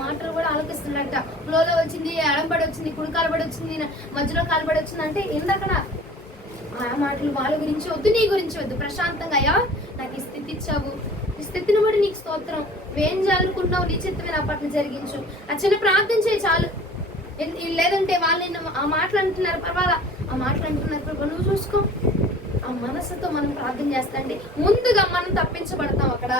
మాటలు కూడా ఆలకిస్తున్నాడట. ఫ్లోలో వచ్చింది, ఎడంబడి వచ్చింది, కుడి కాలబడి వచ్చింది, మధ్యలో కాలబడి వచ్చింది అంటే ఏందక్కడ ఆ మాటలు వాళ్ళ గురించి వద్దు, నీ గురించి వద్దు. ప్రశాంతంగా అయ్యా నాకు ఈ స్థితి ఇచ్చావు, ఈ స్థితిని బట్టి నీకు స్తోత్రం, నువ్వేం చేయాలనుకున్నావు నీ చిత్తమే నా పట్ల జరిగించు. ఆ చిన్న ప్రార్థన చేయి చాలు. లేదంటే వాళ్ళు ఆ మాటలు అంటున్నారు, పర్వాలా ఆ మాటలు అంటున్నారు, ప్రభు నువ్వు చూసుకో. ఆ మనసుతో మనం ప్రార్థన చేస్తాండి ముందుగా మనం తప్పించబడతాం. అక్కడ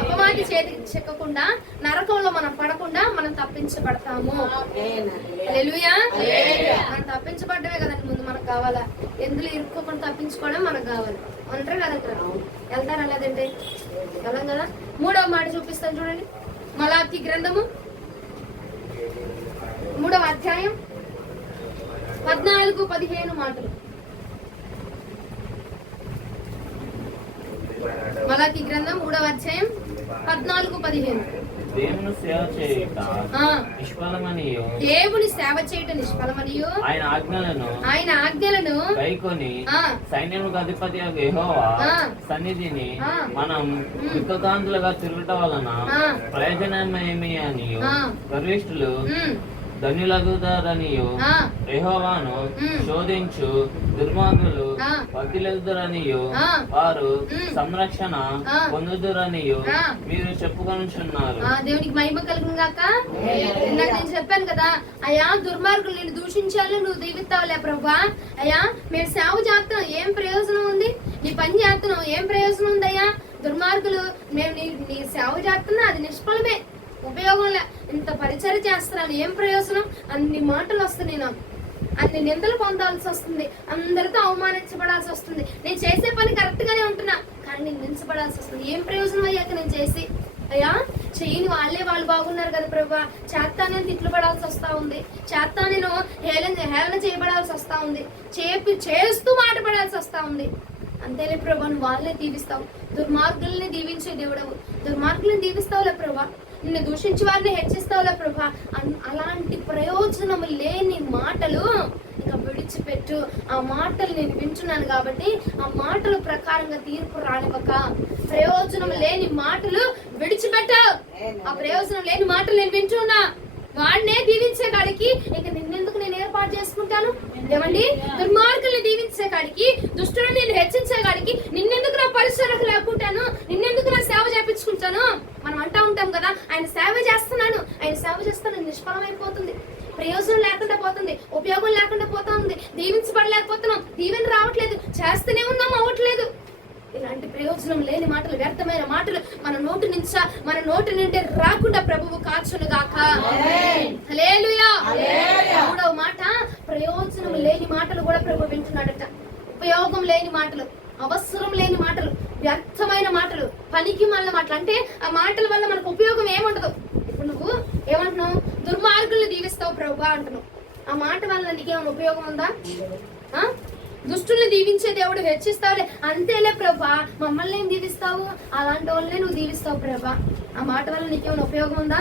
అపవాది చేతికి చిక్కకుండా, నరకంలో మనం పడకుండా మనం తప్పించబడతాము. హల్లెలూయా. మనం తప్పించబడ్డమే కదండి ముందు మనకు కావాలా. ఎందులో ఇరుక్కోకుండా తప్పించుకోవడం మనకు కావాలి. అంటారు కదంటారు, వెళ్తారా లేదంటే వెళ్ళం కదా. 3వ మాట చూపిస్తాను చూడండి. మలాకి గ్రంథము 3వ అధ్యాయం 14-15 మాటలు. మలాకి గ్రంథం 3వ అధ్యాయం 14-15. దేవుని సేవ చేయుట నిష్ఫలమనియు ఆయన ఆజ్ఞలను గైకొని సైన్యములకు అధిపతి యెహోవా సన్నిధిని మనం యుక్తకాంతులుగా తిరుగుట వలన ప్రయోజనమేమి అని గర్విష్ఠులు ధన్యులగుతారనియు, యెహోవాను శోధించు దుర్మార్గులు వర్ధిల్లుదురనియు, వారు సంరక్షణ పొందుదురనియు మీరు చెప్పుకొనుచున్నారు. దేవునికి మహిమ కలుగును గాక. ఇందాక నేను చెప్పాను కదా, అయ్యా దుర్మార్గులు నేను దూషించాలి, నువ్వు దీవిస్తావులే ప్రభా. అయ్యా మేము సేవ చేస్తున్నాం, ఏం ప్రయోజనం ఉంది? నీ పని చేస్తున్నాం, ఏం ప్రయోజనం ఉంది అయ్యా? దుర్మార్గులు మేము నీ సేవ చేస్తున్నా అది నిష్ఫలమే, ఉపయోగంలే. ఇంత పరిచర్య చేస్తున్నాను, ఏం ప్రయోజనం? అన్ని మాటలు వస్తున్నాయి నాకు. అన్ని నిందలు పొందాల్సి వస్తుంది, అందరితో అవమానించబడాల్సి వస్తుంది. నేను చేసే పని కరెక్ట్ గానే ఉంటున్నా, కానీ నేను నిందించబడాల్సి వస్తుంది. ఏం ప్రయోజనం అయ్యాక నేను చేసి? అయ్యా చెయ్యని వాళ్ళు బాగున్నారు కదా ప్రభా, చేత్తా నేను తిట్లు పడాల్సి వస్తా ఉంది, చేత్తా నేను హేళన చేయబడాల్సి వస్తా ఉంది, చేస్తూ మాట పడాల్సి వస్తా ఉంది. అంతేలే ప్రభా, నువ్వు వాళ్ళనే దీవిస్తావు. దుర్మార్గుల్ని దీవించే దేవుడవు, దుర్మార్గుల్ని దీవిస్తావులే ప్రభా, నిన్ను దూషించి వారిని హెచ్చిస్తావులే ప్రభా. అలాంటి ప్రయోజనము లేని మాటలు ఇక విడిచిపెట్టు. ఆ మాటలు నేను వింటున్నాను కాబట్టి ఆ మాటల ప్రకారంగా తీర్పు రానివ్వక, ప్రయోజనం లేని మాటలు విడిచిపెట్టు. ఆ ప్రయోజనం లేని మాటలు నేను వింటున్నా, వాడినే దీవించే కాడికి ఇక నిన్నెందుకు నేను ఏర్పాటు చేసుకుంటాను? ఏమండి, దుర్మార్గుల్ని దీవించే కాడికి, దుష్టులను నేను హెచ్చించే కాడికి నిన్నెందుకు నా పరిసరకు లేకుంటాను? నిన్నెందుకు నా సేవ చేపించుకుంటాను? మనం అంటా ఉంటాం కదా, ఆయన సేవ చేస్తున్నాను, ఆయన సేవ చేస్తాను, నిష్ఫలమైపోతుంది, ప్రయోజనం లేకుండా పోతుంది, ఉపయోగం లేకుండా పోతా ఉంది, దీవించబడలేకపోతున్నాం, దీవెన రావట్లేదు, చేస్తూనే ఉన్నాం, అవ్వట్లేదు. ఇలాంటి ప్రయోజనం లేని మాటలు, వ్యర్థమైన మాటలు మన నోటి నుండి రాకుండా ప్రభువు కాచును గాక. హల్లెలూయా. మూడవ మాట, ప్రయోజనం లేని మాటలు కూడా ప్రభు వింటున్నాడట. ఉపయోగం లేని మాటలు, అవసరం లేని మాటలు, వ్యర్థమైన మాటలు, పనికి మళ్ళ మాటలు. అంటే ఆ మాటల వల్ల మనకు ఉపయోగం ఏముండదు. ఇప్పుడు నువ్వు ఏమంటున్నావు? దుర్మార్గుల్ని దీవిస్తావు ప్రభు అంటున్నావు. ఆ మాట వల్ల నీకేమైనా ఉపయోగం ఉందా? దుష్టుల్ని దీవించే దేవుడు హెచ్చిస్తావులే, అంతేలే ప్రభా, మమ్మల్ని ఏం దీవిస్తావు? అలాంటి వాళ్ళనే నువ్వు దీవిస్తావు ప్రభా. ఆ మాట వల్ల నీకేమైనా ఉపయోగం ఉందా?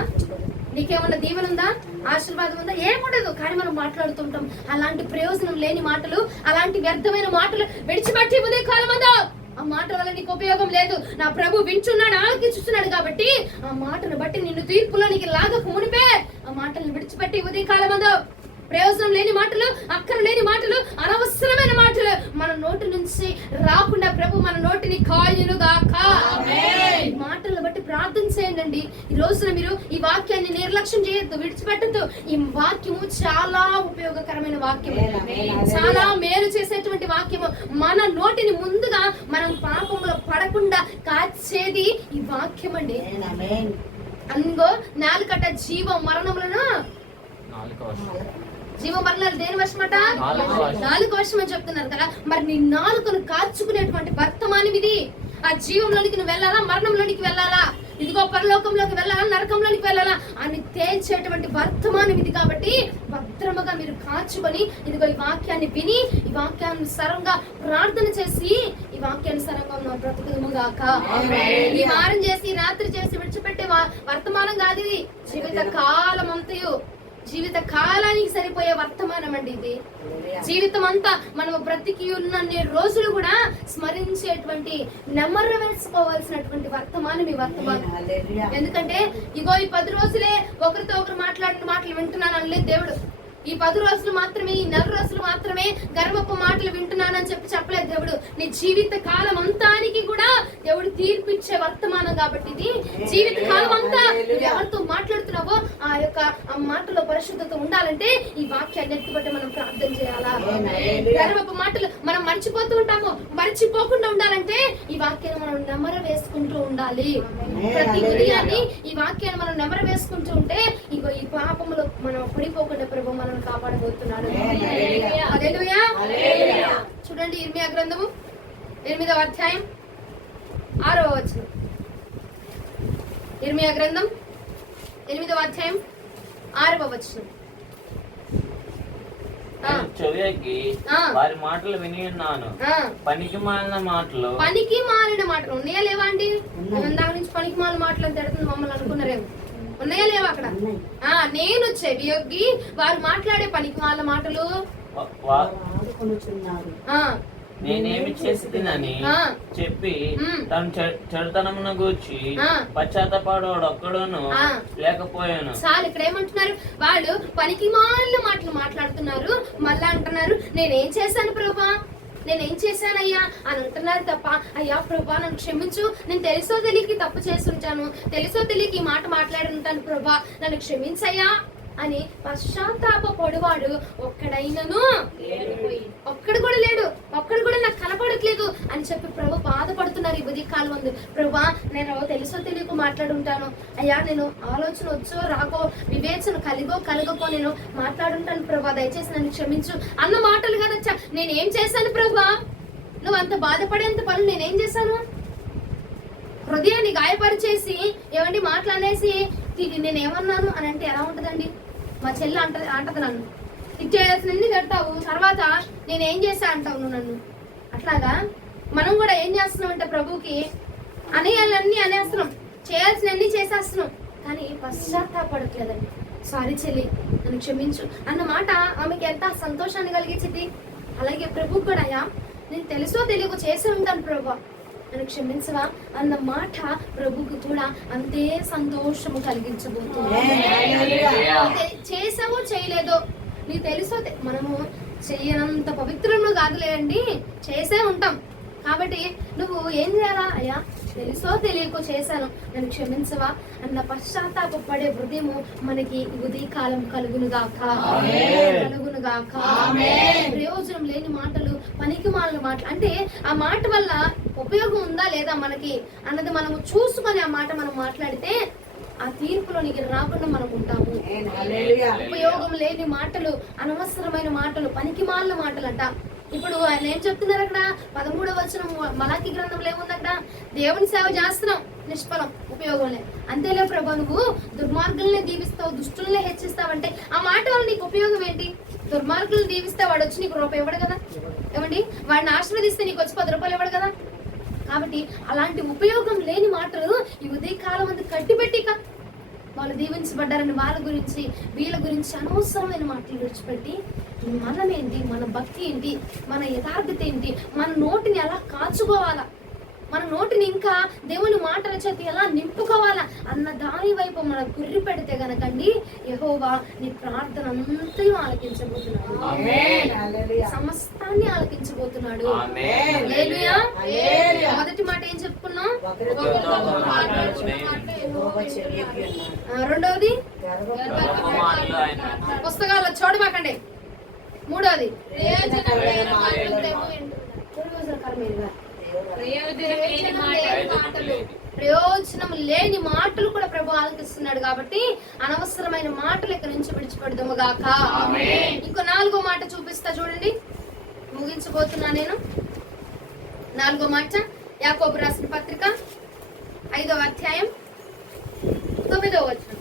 నీకేమన్నా దీవెన ఉందా? ఆశీర్వాదం ఉందా? ఏముండదు. కానీ మనం మాట్లాడుతుంటాం అలాంటి ప్రయోజనం లేని మాటలు, అలాంటి వ్యర్థమైన మాటలు విడిచిపెట్టి ఉదయ కాలమందా ఆ మాట వల్ల నీకు ఉపయోగం లేదు. నా ప్రభు వింటున్నాడు, ఆలకిస్తున్నాడు కాబట్టి ఆ మాటను బట్టి నిన్ను తీర్పులో నీకు లాగక మునిపే ఆ మాటలను విడిచిపెట్టి ఉదయ కాలమందా ప్రయోజనం లేని మాటలు, అక్కర లేని మాటలు, అనవసరమైన మాటలు మన నోటి నుంచి రాకుండా ప్రభు మన నోటిని కాయునుగాక. మాటలను బట్టి ప్రార్థన చేయండి. ఈ రోజున మీరు ఈ వాక్యాన్ని నిర్లక్ష్యం చేయొద్దు, విడిచిపెట్టద్దు. ఈ వాక్యము చాలా ఉపయోగకరమైన వాక్యము, చాలా మేలు చేసేటువంటి వాక్యము. మన నోటిని ముందుగా మనం పాపంలో పడకుండా కాచేది ఈ వాక్యం అండి. అందుకో నాలుకట జీవ మరణములను, జీవ మరణాలు దేని వశమట? నాలుగు వశం అని చెప్తున్నారు కదా. మరి నీ నాలుకను కాచుకునేటువంటి వర్తమానం ఇది. ఆ జీవంలోనికి నువ్వు వెళ్ళాలా, మరణంలోనికి వెళ్ళాలా, ఇదిగో పరలోకంలోకి వెళ్ళాలా, నరకంలోనికి వెళ్ళాలా అని తేల్చేటువంటి వర్తమానం ఇది. కాబట్టి భద్రముగా మీరు కాచుకొని ఇదిగో ఈ వాక్యాన్ని విని, ఈ వాక్యానుసారంగా ప్రార్థన చేసి, ఈ వాక్యానుసారంగా బ్రతుకుదుముగాక. ఈ వారం చేసి రాత్రి చేసి విడిచిపెట్టే వర్తమానం కాదు ఇది. జీవిత కాలం అంతయు, జీవిత కాలానికి సరిపోయే వర్తమానం అండి ఇది. జీవితం అంతా మనం బ్రతికి ఉన్న రోజులు కూడా స్మరించేటువంటి, నెమరు వేసుకోవాల్సినటువంటి వర్తమానం ఈ వర్తమానం. ఎందుకంటే ఇగో ఈ 10 రోజులే ఒకరితో ఒకరు మాట్లాడిన మాటలు వింటున్నాను అనలేదు దేవుడు. ఈ 10 రోజులు మాత్రమే, ఈ 4 రోజులు మాత్రమే గర్వపు మాటలు వింటున్నానని చెప్పలేదు దేవుడు. నీ జీవిత కాలం అంతానికి కూడా దేవుడు తీర్పిచ్చే వర్తమానం కాబట్టి ఇది. జీవిత కాలం అంతా నువ్వు ఎవరితో మాట్లాడుతున్నావో ఆ మాటలో పరిశుద్ధత ఉండాలంటే ఈ వాక్యాన్ని ఎత్తుబట్టి మనం ప్రార్థన చేయాలా. గర్వపు మాటలు మనం మర్చిపోతూ ఉంటాము, మర్చిపోకుండా ఉండాలంటే ఈ వాక్యాన్ని మనం నెమర వేసుకుంటూ ఉండాలి. ప్రతి ఉదయాన్ని ఈ వాక్యాన్ని మనం నెమర వేసుకుంటూ ఉంటే ఇగో ఈ పాపములో మనం పడిపోకుండా ప్రభు మనం కాపాడబోతున్నాడు. హల్లెలూయా. చూడండి ఇర్మియా గ్రంథము 8వ అధ్యాయం 6వ వచనం. ఇర్మియా గ్రంథం 8వ అధ్యాయం 6వ వచనం. చెవికి వారి మాటలు విని ఉన్నాను. పనికి మాలిన మాటలు ఉన్నాయా లేవా అండి? దాని నుంచి పనికి మాలిన మాటలు అని తిడుతుంది మమ్మల్ని అనుకున్నారేమో. ఉన్నాయా లేవా అక్కడ? నేను చెవియొగ్గి వారు మాట్లాడే పనికి మాలిన మాటలు నేనేమి చేసిందని చెప్పి తన చెడుతనమును గూర్చి పశ్చాత్తపడోడు ఒక్కడును లేకపోయాను. చాలు. ఇక్కడ ఏమంటున్నారు? వాళ్ళు పనికి మాలిన మాటలు మాట్లాడుతున్నారు. మళ్ళా అంటున్నారు నేనేం చేశాను ప్రభా, నేనేం చేశానయ్యా అని అంటున్నారు తప్ప, అయ్యా ప్రభా నన్ను క్షమించు, నేను తెలుసో తెలియక తప్పు చేస్తుంటాను, తెలుసో తెలియక ఈ మాట మాట్లాడి ఉంటాను ప్రభా, నన్ను క్షమించయ్యా అని పశ్చాత్తాప పొడివాడు ఒక్కడైనను, ఒక్కడు కూడా లేడు. ఒక్కడు కూడా నాకు కనపడదు. తెలియట్లేదు అని చెప్పి ప్రభు బాధపడుతున్నారు ఈ ఉదయ కాలం ముందు. ప్రభా, నేను తెలుసో తెలియక మాట్లాడుంటాను అయ్యా, నేను ఆలోచన వచ్చో రాకో వివేచన కలగకో నేను మాట్లాడుంటాను ప్రభా, దయచేసి నన్ను క్షమించు అన్న మాటలు కదచ్చా. నేనేం చేశాను ప్రభా? నువ్వు అంత బాధపడేంత పనులు నేనేం చేశాను? హృదయాన్ని గాయపరిచేసి ఏమండి మాట్లాడేసి నేనేమన్నాను అని అంటే ఎలా ఉంటదండి? మా చెల్లి అంటది నన్ను, ఇచ్చేయాల్సినన్ని కడతావు, తర్వాత నేనేం చేశా అంటావు నువ్వు నన్ను. అట్లాగా మనం కూడా ఏం చేస్తున్నాం అంటే ప్రభుకి అనేయాలన్నీ అనేస్తున్నాం, చేయాల్సినన్ని చేసేస్తున్నాం, కానీ పశ్చాత్తాపడట్లేదండి. సారీ చెల్లి, నన్ను క్షమించు అన్న మాట ఆమెకి ఎంత సంతోషాన్ని కలిగించింది. అలాగే ప్రభు కూడా, అయ్యా నేను తెలుసో తెలియక చేసి ఉంటాను ప్రభు, నన్ను క్షమించవా అన్న మాట ప్రభుకు కూడా అంతే సంతోషము కలిగించబోతుంది. చేసావో చేయలేదో నీకు తెలుసో, మనము చెయ్యనంత పవిత్రము కాదులేండి, చేసే ఉంటాం. కాబట్టి నువ్వు ఏం చేయాలా? అయ్యా తెలుసో తెలియకో చేశాను, నన్ను క్షమించవా అన్న పశ్చాత్తాపడే హృదయము మనకి ఉదయ కాలం కలుగునుగాక. ప్రయోజనం లేని మాటలు, పనికిమాలిన మాటలు, అంటే ఆ మాట వల్ల ఉపయోగం ఉందా లేదా మనకి అన్నది మనము చూసుకొని ఆ మాట మనం మాట్లాడితే ఆ తీర్పులో నీకు రాకుండా మనం ఉంటాము. ఉపయోగం లేని మాటలు, అనవసరమైన మాటలు, పనికిమాలిన మాటలు అంట. ఇప్పుడు ఆయన ఏం చెప్తున్నారు అక్కడ 13వ వచనం మలాకి గ్రంథంలో ఏముంది అక్కడ? దేవుని సేవ చేస్తున్నాం, నిష్ఫలం, ఉపయోగం లేదు. అంతేలే ప్రభా, నువ్వు దుర్మార్గుల్ని దీవిస్తావు, దుష్టుల్ని హెచ్చిస్తావంటే ఆ మాట వల్ల నీకు ఉపయోగం ఏంటి? దుర్మార్గులను దీవిస్తే వాడు వచ్చి నీకు రూపాయి ఇవ్వడు కదా, ఏమండి? వాడిని ఆశీర్వదిస్తే నీకు వచ్చి 10 రూపాయలు ఇవ్వడు కదా. కాబట్టి అలాంటి ఉపయోగం లేని మాటలు ఈ ఉదయ కాలం అంతా కట్టిపెట్టిక వాళ్ళు దీవించబడ్డారని వాళ్ళ గురించి వీళ్ళ గురించి అనవసరమైన మాటలు విడిచిపెట్టి మనమేంటి, మన భక్తి ఏంటి, మన యథార్థత ఏంటి, మన నోటిని ఎలా కాచుకోవాలా, మన నోటిని ఇంకా దేవుని మాటల చేత ఎలా నింపుకోవాలా అన్న దాని వైపు మనం గుర్రి పెడితే గనకండి యెహోవా నీ ప్రార్థన అంతా ఆలకించబోతున్నాడు, సమస్తాన్ని ఆలకించబోతున్నాడు. హల్లెలూయా. మొదటి మాట ఏం చెప్పుకున్నాం? రెండవది పుస్తకాల్లో చూడమాకండి. మూడవది ప్రయోజనం లేని మాటలు కూడా ప్రభు ఆలకిస్తున్నాడు. కాబట్టి అనవసరమైన మాటలు ఇక్కడ నుంచి విడిచిపెడదాము గాక. ఇంకో 4వ మాట చూపిస్తా చూడండి, ముగించబోతున్నా నేను. 4వ మాట యాకోబు రాసిన పత్రిక 5వ అధ్యాయం 9వ వచనం.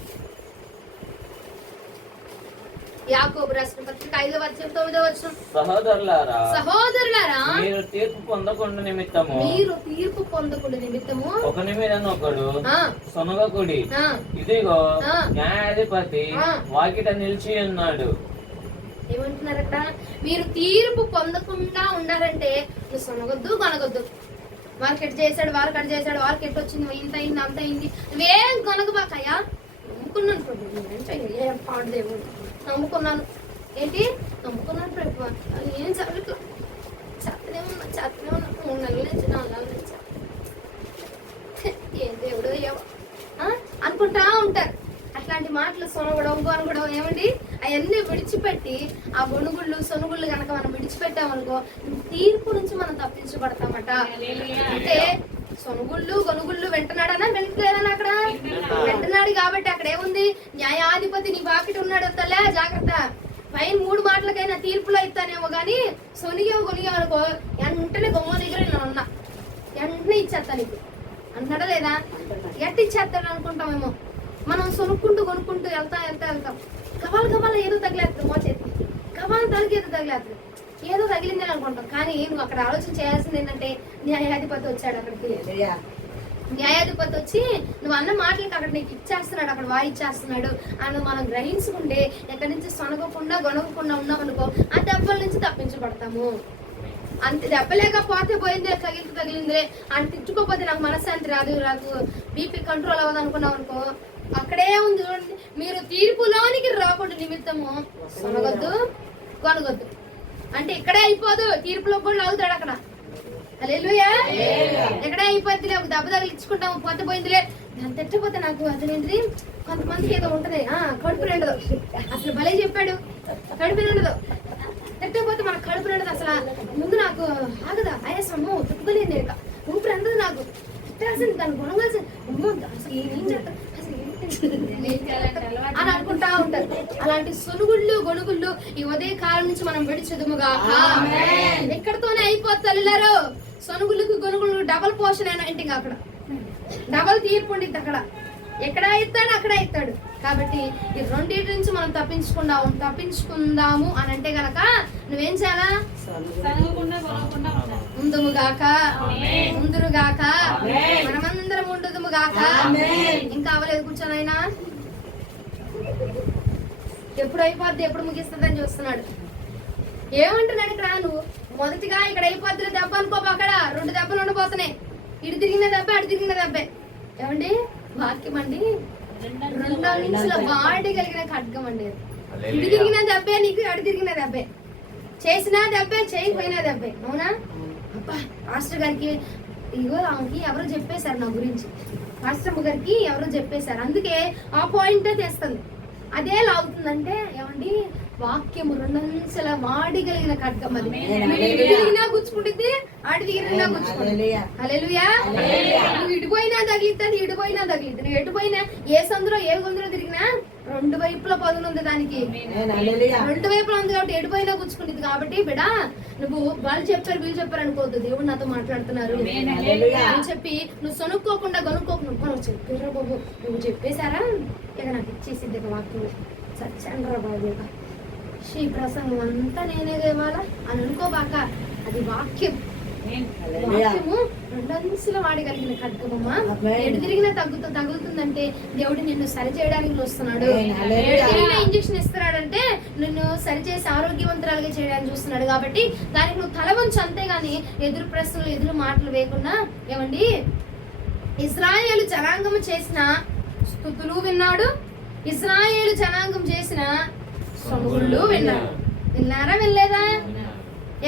యాకోబు రాసిన పత్రిక 5వ అధ్యాయం 9వ వచనం. సహోదరులారా మీరు తీర్పు పొందకుండా నిమిత్తము ఒకని మీద ఒకడు సొనగకుడి, ఇదిగో న్యాయాధిపతి వాకిట నిలిచి ఉన్నాడు. ఏమంటున్నారు అక్కడ? మీరు తీర్పు పొందకుండా ఉండాలంటే నువ్వు సొనగొద్దు, కొనగొద్దు. వాళ్ళకి ఎట్ చేశాడు, వాళ్ళకి అటు చేశాడు, వాళ్ళకి ఎట్ వచ్చింది, ఇంత అయింది, అంత అయింది, నువ్వేం కొనగబాకయ్యా. నమ్ముకున్నాను ప్రభు, ఏం పాడు దేవుడు, నమ్ముకున్నాను. ఏంటి నమ్ముకున్నాను ప్రభు, అది ఏం చదువుకు చేతనే ఉన్నా 3 నెలల నుంచి 4 నెలల నుంచి ఏం దేవుడు అయ్యావా అనుకుంటా ఉంటారు. అట్లాంటి మాటలు సొనగడం, గొనగడం, ఏమండి అవన్నీ విడిచిపెట్టి ఆ గొనుగుళ్ళు సొనుగుళ్ళు కనుక మనం విడిచిపెట్టామనుకో తీర్పు నుంచి మనం తప్పించబడతామట. అంటే సొనుగుళ్ళు గొనుగుళ్ళు వెంటనాడనా వెంటలేదనా? అక్కడ వెంటనాడు కాబట్టి అక్కడ ఏముంది? న్యాయాధిపతి నీ బాకిటి ఉన్నాడు అంతలే జాగ్రత్త. పైన 3 మాటలకైనా తీర్పులో ఇస్తానేమో గానీ సొనిగేవో గొనిగేవో అనుకో వెంటనే గొమ్మ దగ్గర నేను ఉన్నా, వెంటనే ఇచ్చేస్తా నీకు అంటున్నాడా లేదా? ఎట్ట ఇచ్చేస్తాడు అనుకుంటామేమో. మనం సొనుక్కుంటూ కొనుక్కుంటూ వెళ్తాం, గవాలు ఏదో తగిలేస్తుంది, మో చేతి గవాలు తలకి ఏదో తగిలేస్తుంది, ఏదో తగిలిందని అనుకుంటాం. కానీ నువ్వు అక్కడ ఆలోచన చేయాల్సింది ఏంటంటే న్యాయాధిపతి వచ్చాడు అక్కడికి. న్యాయాధిపతి వచ్చి నువ్వు అన్న మాటలకి అక్కడ నీకు ఇచ్చేస్తున్నాడు, అక్కడ వాయిచ్చేస్తున్నాడు అని మనం గ్రహించుకుంటే ఎక్కడి నుంచి సొనగకుండా గొనగకుండా ఉన్నామనుకో ఆ దెబ్బల నుంచి తప్పించబడతాము. అంత దెబ్బలేకపోతే పోయిందే, తగిలిందిలే అని తిట్టుకోపోతే నాకు మనశ్శాంతి రాదు, నాకు బీపీ కంట్రోల్ అవ్వదు అనుకున్నాం అనుకో అక్కడే ఉంది చూడండి. మీరు తీర్పులోనికి రాకుండా నిమిత్తము సొనగొద్దు, కొనగొద్దు. అంటే ఇక్కడే అయిపోదు, తీర్పులో కూడా అవుతాడు అక్కడ. హల్లెలూయా. ఎక్కడే అయిపోద్దిలే, ఒక దెబ్బ తగిలించుకుంటాము, పోతే పోయిందిలే. దాన్ని తిట్టపోతే నాకు అర్థమైంది. కొంతమందికి ఏదో ఉంటది కడుపు నిండదు. అసలు భలే చెప్పాడు, కడుపు నిండదు. తిట్టకపోతే మన కడుపు కడుపు నిండదు అసలు. ముందు నాకు ఆగదా ఆయాసము తప్పుకోలేదు నేను, ఊపిరి అందదు నాకు, తిట్టాల్సింది దాన్ని కొనవలసింది, అమ్మో అసలు నేనేం చేస్తాను అసలు అని అనుకుంటా ఉంటారు. అలాంటి సొనుగుళ్ళు గొనుగుళ్ళు ఈ ఉదయ కాలం నుంచి మనం విడిచెదుముగా. ఎక్కడితోనే అయిపోతారు సొనుగుళ్ళకు గొనుగులు, డబల్ పోషన్ అయినా ఇంటికి అక్కడ డబల్ తీర్పు ఉండిద్ది. అక్కడ ఎక్కడ ఇస్తాడు అక్కడ ఇస్తాడు. కాబట్టి ఈ రెండింటి నుంచి మనం తప్పించుకుందాము అని అంటే గనక నువ్వేం చేయాలా? ముందుగాక ముందురుగాక మనమందరం ఉండదుముగాక. ఇంకా అవ్వలేదు కూర్చోనైనా, ఎప్పుడు అయిపోద్ది ఎప్పుడు ముగిస్తుంది అని చూస్తున్నాడు. ఏమంటున్నాడు ఇక్కడ? నువ్వు మొదటిగా ఇక్కడ అయిపోద్ది దెబ్బ అనుకోప, అక్కడ 2 దెబ్బలు ఉండిపోతున్నాయి. ఇటు తిరిగిన దెబ్బ అటు తిరిగిన దెబ్బే. ఏమండి వాక్యం అండి 2 అంచుల వాడి కలిగిన ఖడ్గం అండి. ఇటు తిరిగిన దెబ్బే నీకు, అటు తిరిగిన దెబ్బే, చేసినా దెబ్బే చేయకపోయినా దెబ్బే. అవునా? అబ్బా పాస్టర్ గారికి ఇగో ఆమెకి ఎవరో చెప్పేశారు నా గురించి, పాస్టర్ గారికి ఎవరో చెప్పేశారు, అందుకే ఆ పాయింటే తెస్తుంది. అదే లాగుతుందంటే ఏమండి వాక్యము 2 అంచెల వాడి కలిగిన ఖడ్గం. అది తిరిగినా గుచ్చుకుంటుంది, అటు తిరిగినా గుచ్చుకుంటుంది. హల్లెలూయా. నువ్వు ఇటుపోయినా తగిలిస్తుంది, ఇటుపోయినా తగిలిద్ది. నువ్వు ఎటుపోయినా ఏ సందులో ఏ గొంతులో తిరిగినా 2 వైపుల పదును ఉంది దానికి, 2 వైపులా ఉంది కాబట్టి ఎటుపోయినా గుచ్చుకుంటుంది. కాబట్టి బిడా నువ్వు వాళ్ళు చెప్పారు వీళ్ళు చెప్పారు అనుకోవద్దు, దేవుడు నాతో మాట్లాడుతున్నారు అని చెప్పి నువ్వు సొనుక్కోకుండా గనుక్కోకుండా చెప్పారా బాబు, నువ్వు చెప్పేశారా ఇక నాకు ఇచ్చేసిద్ది వాక్యం సత్యండ్రా బాబు, ఈ ప్రసంగం అంతా నేనే దేవాలా అని అనుకోబాక. అది వాక్యం. వాక్యము 2 అంచుల వాడి కలిగిన ఖడ్గమమ్మా. ఎటు తిరిగినా తగులుతుందంటే దేవుడు నిన్ను సరి చేయడానికి వస్తున్నాడు. ఇంజక్షన్ ఇస్తున్నాడంటే నిన్ను సరిచేసి ఆరోగ్యవంతురాలుగా చేయడానికి చూస్తున్నాడు. కాబట్టి దానికి నువ్వు తల వంచు, అంతేగాని ఎదురు ప్రశ్నలు ఎదురు మాటలు వేయకుండా. ఏమండి ఇశ్రాయేలు జనాంగం చేసిన స్తుతులు విన్నాడు, ఇశ్రాయేలు జనాంగం చేసిన సొనుగుళ్ళు విన్నాడు. విన్నారా వినలేదా?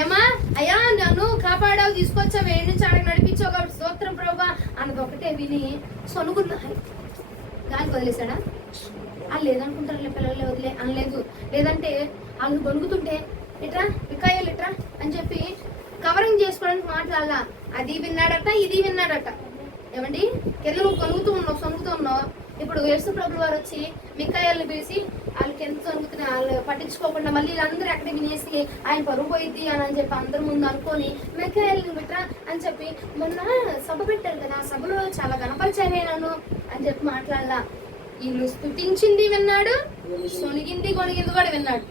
ఏమా అయ్యా నన్ను కాపాడావు, తీసుకొచ్చావు, ఏడు నుంచి ఆడకు నడిపించావు కాబట్టి స్తోత్రం ప్రభువా అన్నది ఒకటే విని సొనుగుళ్ళు గాలి వదిలేశాడా? వాళ్ళు లేదనుకుంటారులే పిల్లలే వదిలే అనలేదు. లేదంటే వాళ్ళు గొనుగుతుంటే ఇట్రా వికాయాలు ఇట్రా అని చెప్పి కవరింగ్ చేసుకోవడానికి మాట్లాడాలా. అది విన్నాడట ఇది విన్నాడట. ఏమండి కింద నువ్వు సొనుగుతూ ఉన్నావు. ఇప్పుడు యేసు ప్రభువు వారు వచ్చి మికాయాలను పిలిచి వాళ్ళకి ఎంత సొనుగుతున్నా వాళ్ళు పట్టించుకోకుండా మళ్ళీ వీళ్ళందరూ ఎక్కడ వినేసి ఆయన పరువు పోయిద్ది అని చెప్పి అందరి ముందు అనుకొని మికాయాలను బిట్రా అని చెప్పి మొన్న సభ పెట్టారు కదా, ఆ సభలో చాలా గణపరిచానే నన్ను అని చెప్పి మాట్లాడాల. వీళ్ళు స్తుతించింది విన్నాడు, సొనిగింది గొనిగింది కూడా విన్నాడు.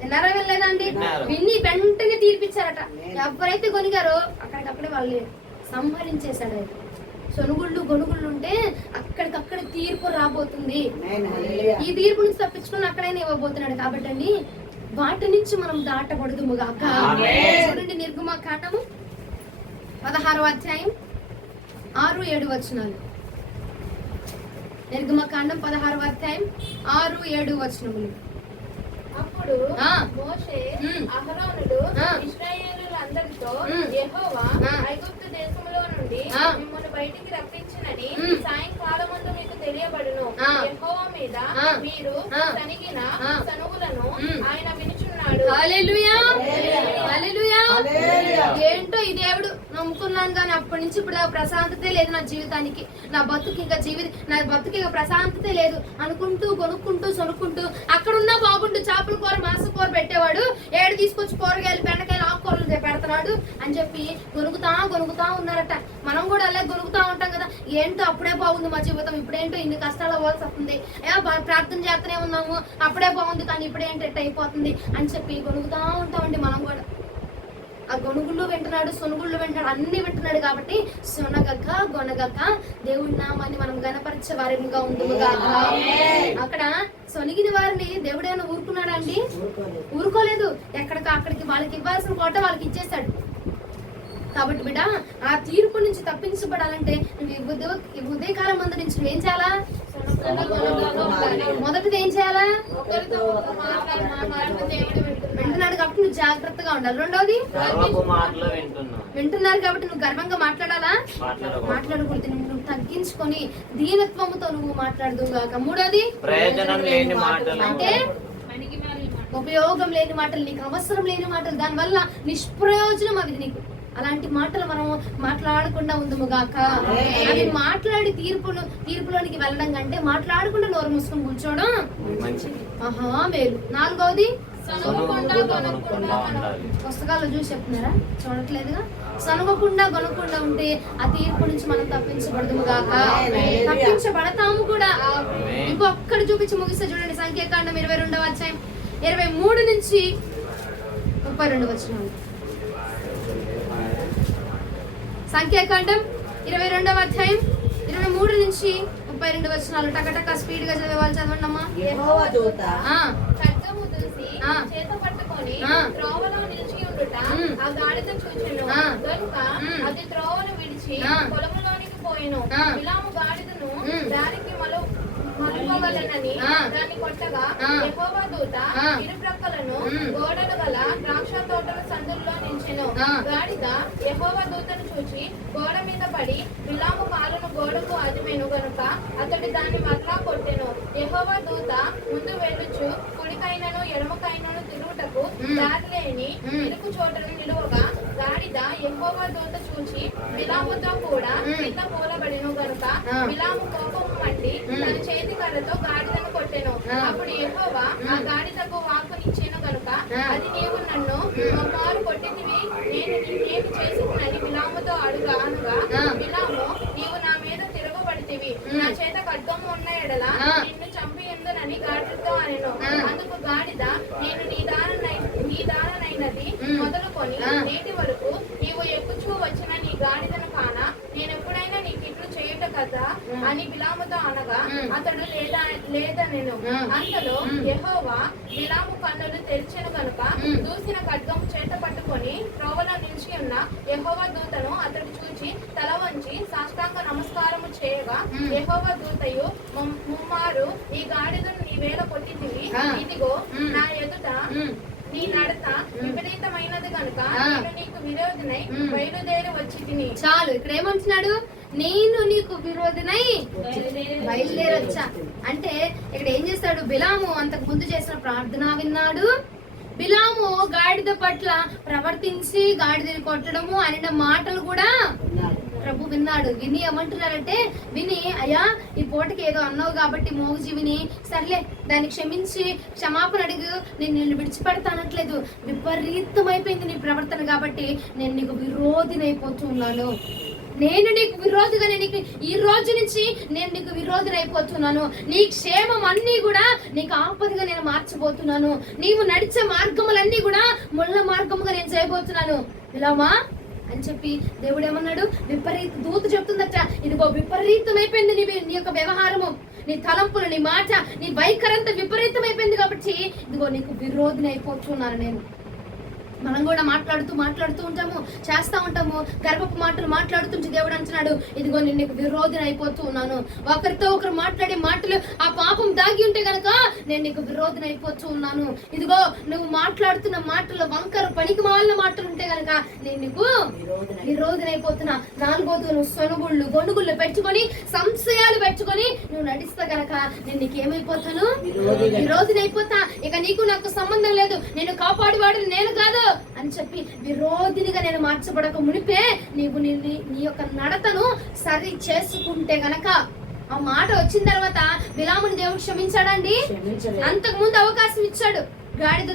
విన్నారా వెళ్ళలేదా అండి? విన్ని వెంటనే తీర్పిచ్చారట. ఎవరైతే కొనిగారో అక్కడికక్కడే వాళ్ళు సంహరించేశాడు. సొనుగుళ్ళు గొనుగుళ్ళు ఉంటే అక్కడికక్కడ తీర్పు రాబోతుంది. ఈ తీర్పు నుంచి తప్పించుకొని అక్కడైనా ఇవ్వబోతున్నాడు. కాబట్టి అండి వాటి నుంచి మనం దాటబడదుముగాక. చూడండి నిర్గమకాండము 16వ అధ్యాయం 6-7 వచనాలు. నిర్గమకాండం 16వ అధ్యాయం 6-7 వచనములు. అప్పుడు మోషే అహరోనులు ఇశ్రాయేలీయులందరితో యెహోవా ఐగుప్తు దేశములో నుండి మిమ్మల్ని బయటికి రప్పించినని సాయంకాలమందు మీకు తెలియబడును. యెహోవా మీద మీరు సనిగిన సనుగులను ఆయన వినుచున్నాడు. హల్లెలూయా హల్లెలూయా. ఏంటో ఈ దేవుడు నమ్ముకున్నాను కానీ అప్పటి నుంచి ఇప్పుడు ప్రశాంతతే లేదు నా జీవితానికి. నా బతుకు ఇంకా ప్రశాంతతే లేదు అనుకుంటూ కొనుక్కుంటూ సొనుక్కుంటూ అక్కడున్నా బాగుండు చేపల కూర మాంసం కూర పెట్టేవాడు, ఏడు తీసుకొచ్చి కూరగాయలు బెండకాయలు ఆకుకూరలు పెడుతున్నాడు అని చెప్పి గొనుగుతా ఉన్నారట. మనం కూడా అలా గొనుగుతా ఉంటాం కదా. ఏంటో అప్పుడే బాగుంది మా జీవితం, ఇప్పుడేంటో ఇన్ని కష్టాలు అవ్వాల్సి వస్తుంది, ప్రార్థన చేస్తూనే ఉన్నాము అప్పుడే బాగుంది కానీ ఇప్పుడేంటో ఎట్ట అయిపోతుంది అని చెప్పి గొనుగుతా ఉంటామండి. మనం కూడా ఆ గొనుగుళ్ళు వింటున్నాడు, సొనుగుళ్ళు వింటున్నాడు, అన్ని వింటున్నాడు. కాబట్టి సొనగక గొనగక దేవుడి నామాన్ని మనం గణపరిచే వారిగా ఉండుగా. అక్కడ సొనిగిన వారిని దేవుడు ఏమైనా ఊరుకున్నాడా అండి? ఊరుకోలేదు. అక్కడికి వాళ్ళకి ఇవ్వాల్సిన కోట వాళ్ళకి ఇచ్చేసాడు. కాబట్టి బిడ్డ ఆ తీర్పు నుంచి తప్పించబడాలంటే నువ్వు ఉదయకాలం మందు నుంచి నువ్వేం చేయాలా? మొదటిది ఏం చేయాలా? వింటున్నాడు కాబట్టి నువ్వు జాగ్రత్తగా ఉండాలి. రెండోది వింటున్నారు కాబట్టి నువ్వు గర్వంగా మాట్లాడాలా? మాట్లాడకూడదు. నువ్వు తగ్గించుకొని దీనత్వముతో నువ్వు మాట్లాడదుగాక. మూడోది ప్రయోజనం లేని మాటలు అంటే ఉపయోగం లేని మాటలు, నీకు అవసరం లేని మాటలు, దానివల్ల నిష్ప్రయోజనం అవి నీకు. అలాంటి మాటలు మనం మాట్లాడకుండా ఉందము గాక. అవి మాట్లాడి తీర్పులోనికి వెళ్ళడం కంటే మాట్లాడకుండా నోరు మూసుకొని కూర్చోవడం మంచిది. మేలు. 4వది కొనకుండా ఉండాలి. పుస్తకాల్లో చూసి చెప్తున్నారా? చూడట్లేదుగా. సనగకుండా కొనకుండా ఉంటే ఆ తీర్పు నుంచి మనం తప్పించబడదుము గాక. తప్పించబడతాము కూడా. ఇంకొక్కటి చూపించి ముగిస్తే చూడండి, సంఖ్యాకాండం 22వ అధ్యాయం 23 నుంచి 32 వచనాలు. సంఖ్యాకాండం 22వ అధ్యాయం 23 నుంచి 32 వచనాలు. టకటక స్పీడ్ గా చదివే వాళ్ళు చదవండి అమ్మా. యెహోవా దూత ఖడ్గము దూసి చేత పట్టుకొని త్రోవలో నిలిచి ఉండుట ఆ గాడిద చూచెను. గనుక అది త్రోవను విడిచి పొలములోనికి పోయెను. బిలాము గాడిదను దారికి మలుపవలెనని దాన్ని కొట్టగా యెహోవా దూత ఇరు ప్రక్కలను గోడలు గల ద్రాక్ష తోటల సందుల్లో నిలిచెను. గాడిద యెహోవా దూతను చూచి గోడ మీద పడి బిలాము కాలును గోడకు అదిమెను. గనుక అతడు దాన్ని మరలా కొట్టెను. యెహోవా దూత ముందు వెళ్ళుచు కుడికైనను ఎడమకైనను తిరుగుటకు దారిలేని ఇరుకు చోటను నిలువగా గాడిద యెహోవా దూత చూచి బిలాముతో కూడా కింద కూలబడెను. గనుక బిలాము కోపము మండి తన చేతి కర్రతో గాడిదను కొట్టెను. అప్పుడు యెహోవా ఆ గాడిదకు వాక్కునిచ్చెను. గనుక అది నీవు నన్ను మారు కొట్టితివి, నేను నీవేమి చేసినని బిలాముతో అనగా బిలాము నీవు నా మీద తిరగబడితివి, నా చేత ఖడ్గము ఉన్న ఎడల నిన్ను చంపి ఎందునని గాడిదతో అనెను. అందుకు గాడిద నేను నీ దాననైనది మొదలుకొని నేటి వరకు నీవు ఎక్కుచూ వచ్చిన నీ గాడిదను కానా, నేను ఎప్పుడైనా నీకు ఇట్లు చేయుట కదా అని బిలాముతో అనగా అతడు లేదనెను. అంతలో యెహోవా బిలాము కన్నులు తెరిచెను. గనుక దూసిన ఖడ్గము చేత పట్టుకొని త్రోవలో నిలిచి ఉన్న యెహోవా దూతను అతడు చూచి తల వంచి సాష్టాంగ నమస్కారము చేయగా యెహోవా దూతయు ముమ్మారు ఈ గాడిదను నీవేళ కొట్టితివి, ఇదిగో నా ఎదుట నీ నడత విపరీతమైనది కనుక నేను నీకు విరోధినై బయలుదేరి వచ్చి తిని. చాలు. ఇక్కడ ఏమంటున్నాడు? నేను నీకు విరోధినై బయలుదేరొచ్చా అంటే ఇక్కడ ఏం చేస్తాడు? బిలాము అంతకు ముందు చేసిన ప్రార్థన విన్నాడు. బిలాము గాడిద పట్ల ప్రవర్తించి గాడిదని కొట్టడము అనే మాటలు కూడా ప్రభు విన్నాడు. విని ఏమంటున్నారంటే, విని అయ్యా ఈ పూటకి ఏదో అన్నావు కాబట్టి మోగజీవిని, సర్లే దాన్ని క్షమించి క్షమాపణ అడుగు, నేను నిన్ను విడిచిపెడతానట్లేదు, విపరీతమైపోయింది నీ ప్రవర్తన కాబట్టి నేను నీకు విరోధినైపోతున్నాను, నేను నీకు విరోధిగా, నీకు ఈ రోజు నుంచి నేను నీకు విరోధిని అయిపోతున్నాను, నీ క్షేమం అన్ని కూడా నీకు ఆపదగా నేను మార్చబోతున్నాను, నీవు నడిచే మార్గములన్నీ కూడా ముళ్ళ మార్గముగా నేను చేయబోతున్నాను ఇలామా అని చెప్పి దేవుడు ఏమన్నాడు? దూత చెప్తుందట, ఇదిగో విపరీతమైపోయింది నీ యొక్క వ్యవహారము, నీ తలంపులు, నీ మాట, నీ వైఖరంతా విపరీతమైపోయింది కాబట్టి ఇదిగో నీకు విరోధిని అయిపోతున్నాను నేను. మనం కూడా మాట్లాడుతూ ఉంటాము, చేస్తా ఉంటాము, గర్భపు మాటలు మాట్లాడుతుంటే దేవుడు అంటున్నాడు, ఇదిగో నేను నీకు విరోధిని అయిపోతూ ఉన్నాను. ఒకరితో ఒకరు మాట్లాడే మాటలు ఆ పాపం దాగి ఉంటే గనక నేను నీకు విరోధిని అయిపోతూ ఉన్నాను. ఇదిగో నువ్వు మాట్లాడుతున్న మాటలు వంకర పనికి మాలిన మాటలు ఉంటే గనక నేను నీకు విరోధిని అయిపోతున్నా. 4వది నువ్వు సొనుగుళ్ళు గొనుగుళ్ళు పెట్టుకొని సంశయాలు పెట్టుకొని నువ్వు నడిస్తే గనక నేను నీకేమైపోతాను? విరోధిని అయిపోతా. ఇక నీకు నాకు సంబంధం లేదు, నేను కాపాడువాడు నేను కాదు అని చెప్పి విరోధినిగా నేను మార్చబడక మునిపే నీవు నీ యొక్క నడతను సరి చేసుకుంటే గనక. ఆ మాట వచ్చిన తర్వాత బిలాముని దేవుడు క్షమించాడండి? అంతకు ముందు అవకాశం ఇచ్చాడు. గాడిద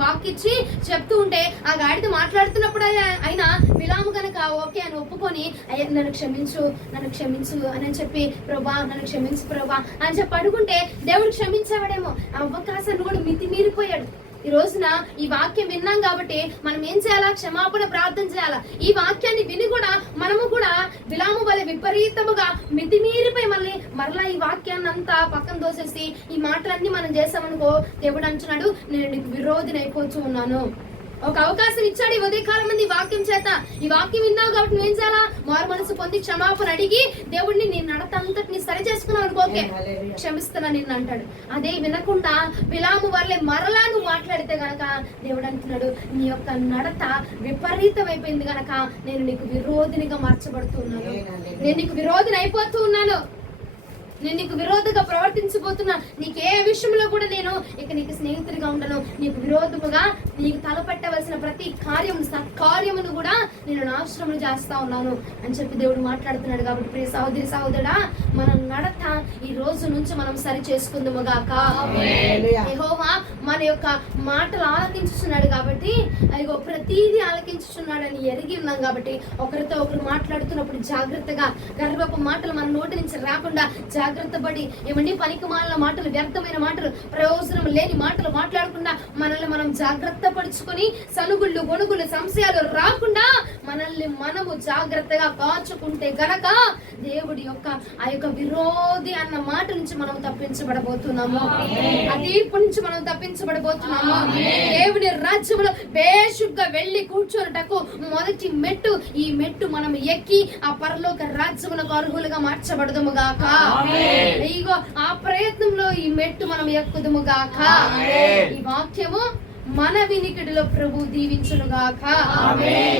వాకిచ్చి చెప్తూ ఉంటే ఆ గాడిద మాట్లాడుతున్నప్పుడు అయినా బిలాము గనక ఓకే అని ఒప్పుకొని అయ్యా నన్ను క్షమించు అని చెప్పి ప్రభా నన్ను క్షమించు ప్రభా అని చెప్పి అడుగుంటే దేవుడు క్షమించేవాడేమో. ఆ అవకాశాన్ని కూడా మితిమీరిపోయాడు. ఈ రోజున ఈ వాక్యం విన్నాం కాబట్టి మనం ఏం చేయాలా? క్షమాపణ ప్రార్థన చేయాలా. ఈ వాక్యాన్ని విని కూడా మనము కూడా బిలాము వలె విపరీతముగా మితిమీరిపోయి మరలా ఈ వాక్యాన్ని అంతా పక్కన దోసేసి ఈ మాటలన్నీ మనం చేసామనుకో, దేవుడు అంటున్నాడు నేను నీకు విరోధిని అయిపోతూ ఉన్నాను. ఒక అవకాశం ఇచ్చాడు ఈ ఉదయకాలం మంది వాక్యం చేత. ఈ వాక్యం విన్నావు కాబట్టి నువ్వేం చేయాలా? మారు మనసు పొంది క్షమాపణ అడిగి దేవుడిని నీ నడత అంతటిని సరి చేసుకున్నావు అనుకోకే, క్షమిస్తున్నా నిన్ను అంటాడు. అదే వినకుండా బిలాము వల్లే మరలా నువ్వు మాట్లాడితే గనక దేవుడు అంటున్నాడు నీ యొక్క నడత విపరీతమైపోయింది గనక నేను నీకు విరోధినిగా మార్చబడుతున్నాను, నేను నీకు విరోధిని అయిపోతూ ఉన్నాను. నేను నీకు విరోధంగా ప్రవర్తించబోతున్నా, నీకే విషయంలో కూడా నేను ఇక నీకు స్నేహితుడిగా ఉండను, నీకు విరోధముగా నీకు తలపెట్టవలసిన ప్రతి కార్యము సత్కార్యమును కూడా నేను నాశనములు చేస్తా ఉన్నాను అని చెప్పి దేవుడు మాట్లాడుతున్నాడు. కాబట్టి ప్రియ సహోదరి సహోదరుడా, మనం నడత ఈ రోజు నుంచి మనం సరి చేసుకుందాము గాక. యెహోవా మన యొక్క మాటలు ఆలకించుచున్నాడు కాబట్టి, అయ్యో ప్రతిదీ ఆలకించుచున్నాడని ఎరిగి ఉన్నాం కాబట్టి ఒకరితో ఒకరు మాట్లాడుతున్నప్పుడు జాగ్రత్తగా, గర్వపు మాటలు మన నోటి నుంచి రాకుండా జాగ్రత్త పడి, ఏమండి పనికిమాలిన మాటలు, వ్యర్థమైన మాటలు, ప్రయోజనం లేని మాటలు మాట్లాడకుండా మనల్ని మనం జాగ్రత్త పరుచుకొని సనుగుళ్ళు గొనుగులు సంశయాలు రాకుండా మనల్ని మనము జాగ్రత్తగా కాచుకుంటే గనక దేవుడి యొక్క ఆ యొక్క విరోధి అన్న మాట నుంచి మనం తప్పించబడబోతున్నాము, ఆ తీర్పు నుంచి మనం తప్పించబడబోతున్నాము. దేవుడి రాజ్యంలో బేషుగ్గా వెళ్ళి కూర్చోనటకు మొదటి మెట్టు ఈ మెట్టు మనం ఎక్కి ఆ పరలోక రాజ్యమునకు అర్హులుగా మార్చబడదుము గాక. ఇగో ఆ ప్రయత్నంలో ఈ మెట్టు మనం ఎక్కుదుము గాక. ఈ వాక్యము మన వినికిడిలో ప్రభు దీవించును గాక.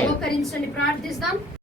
మోకరించండి, ప్రార్థిస్తాం.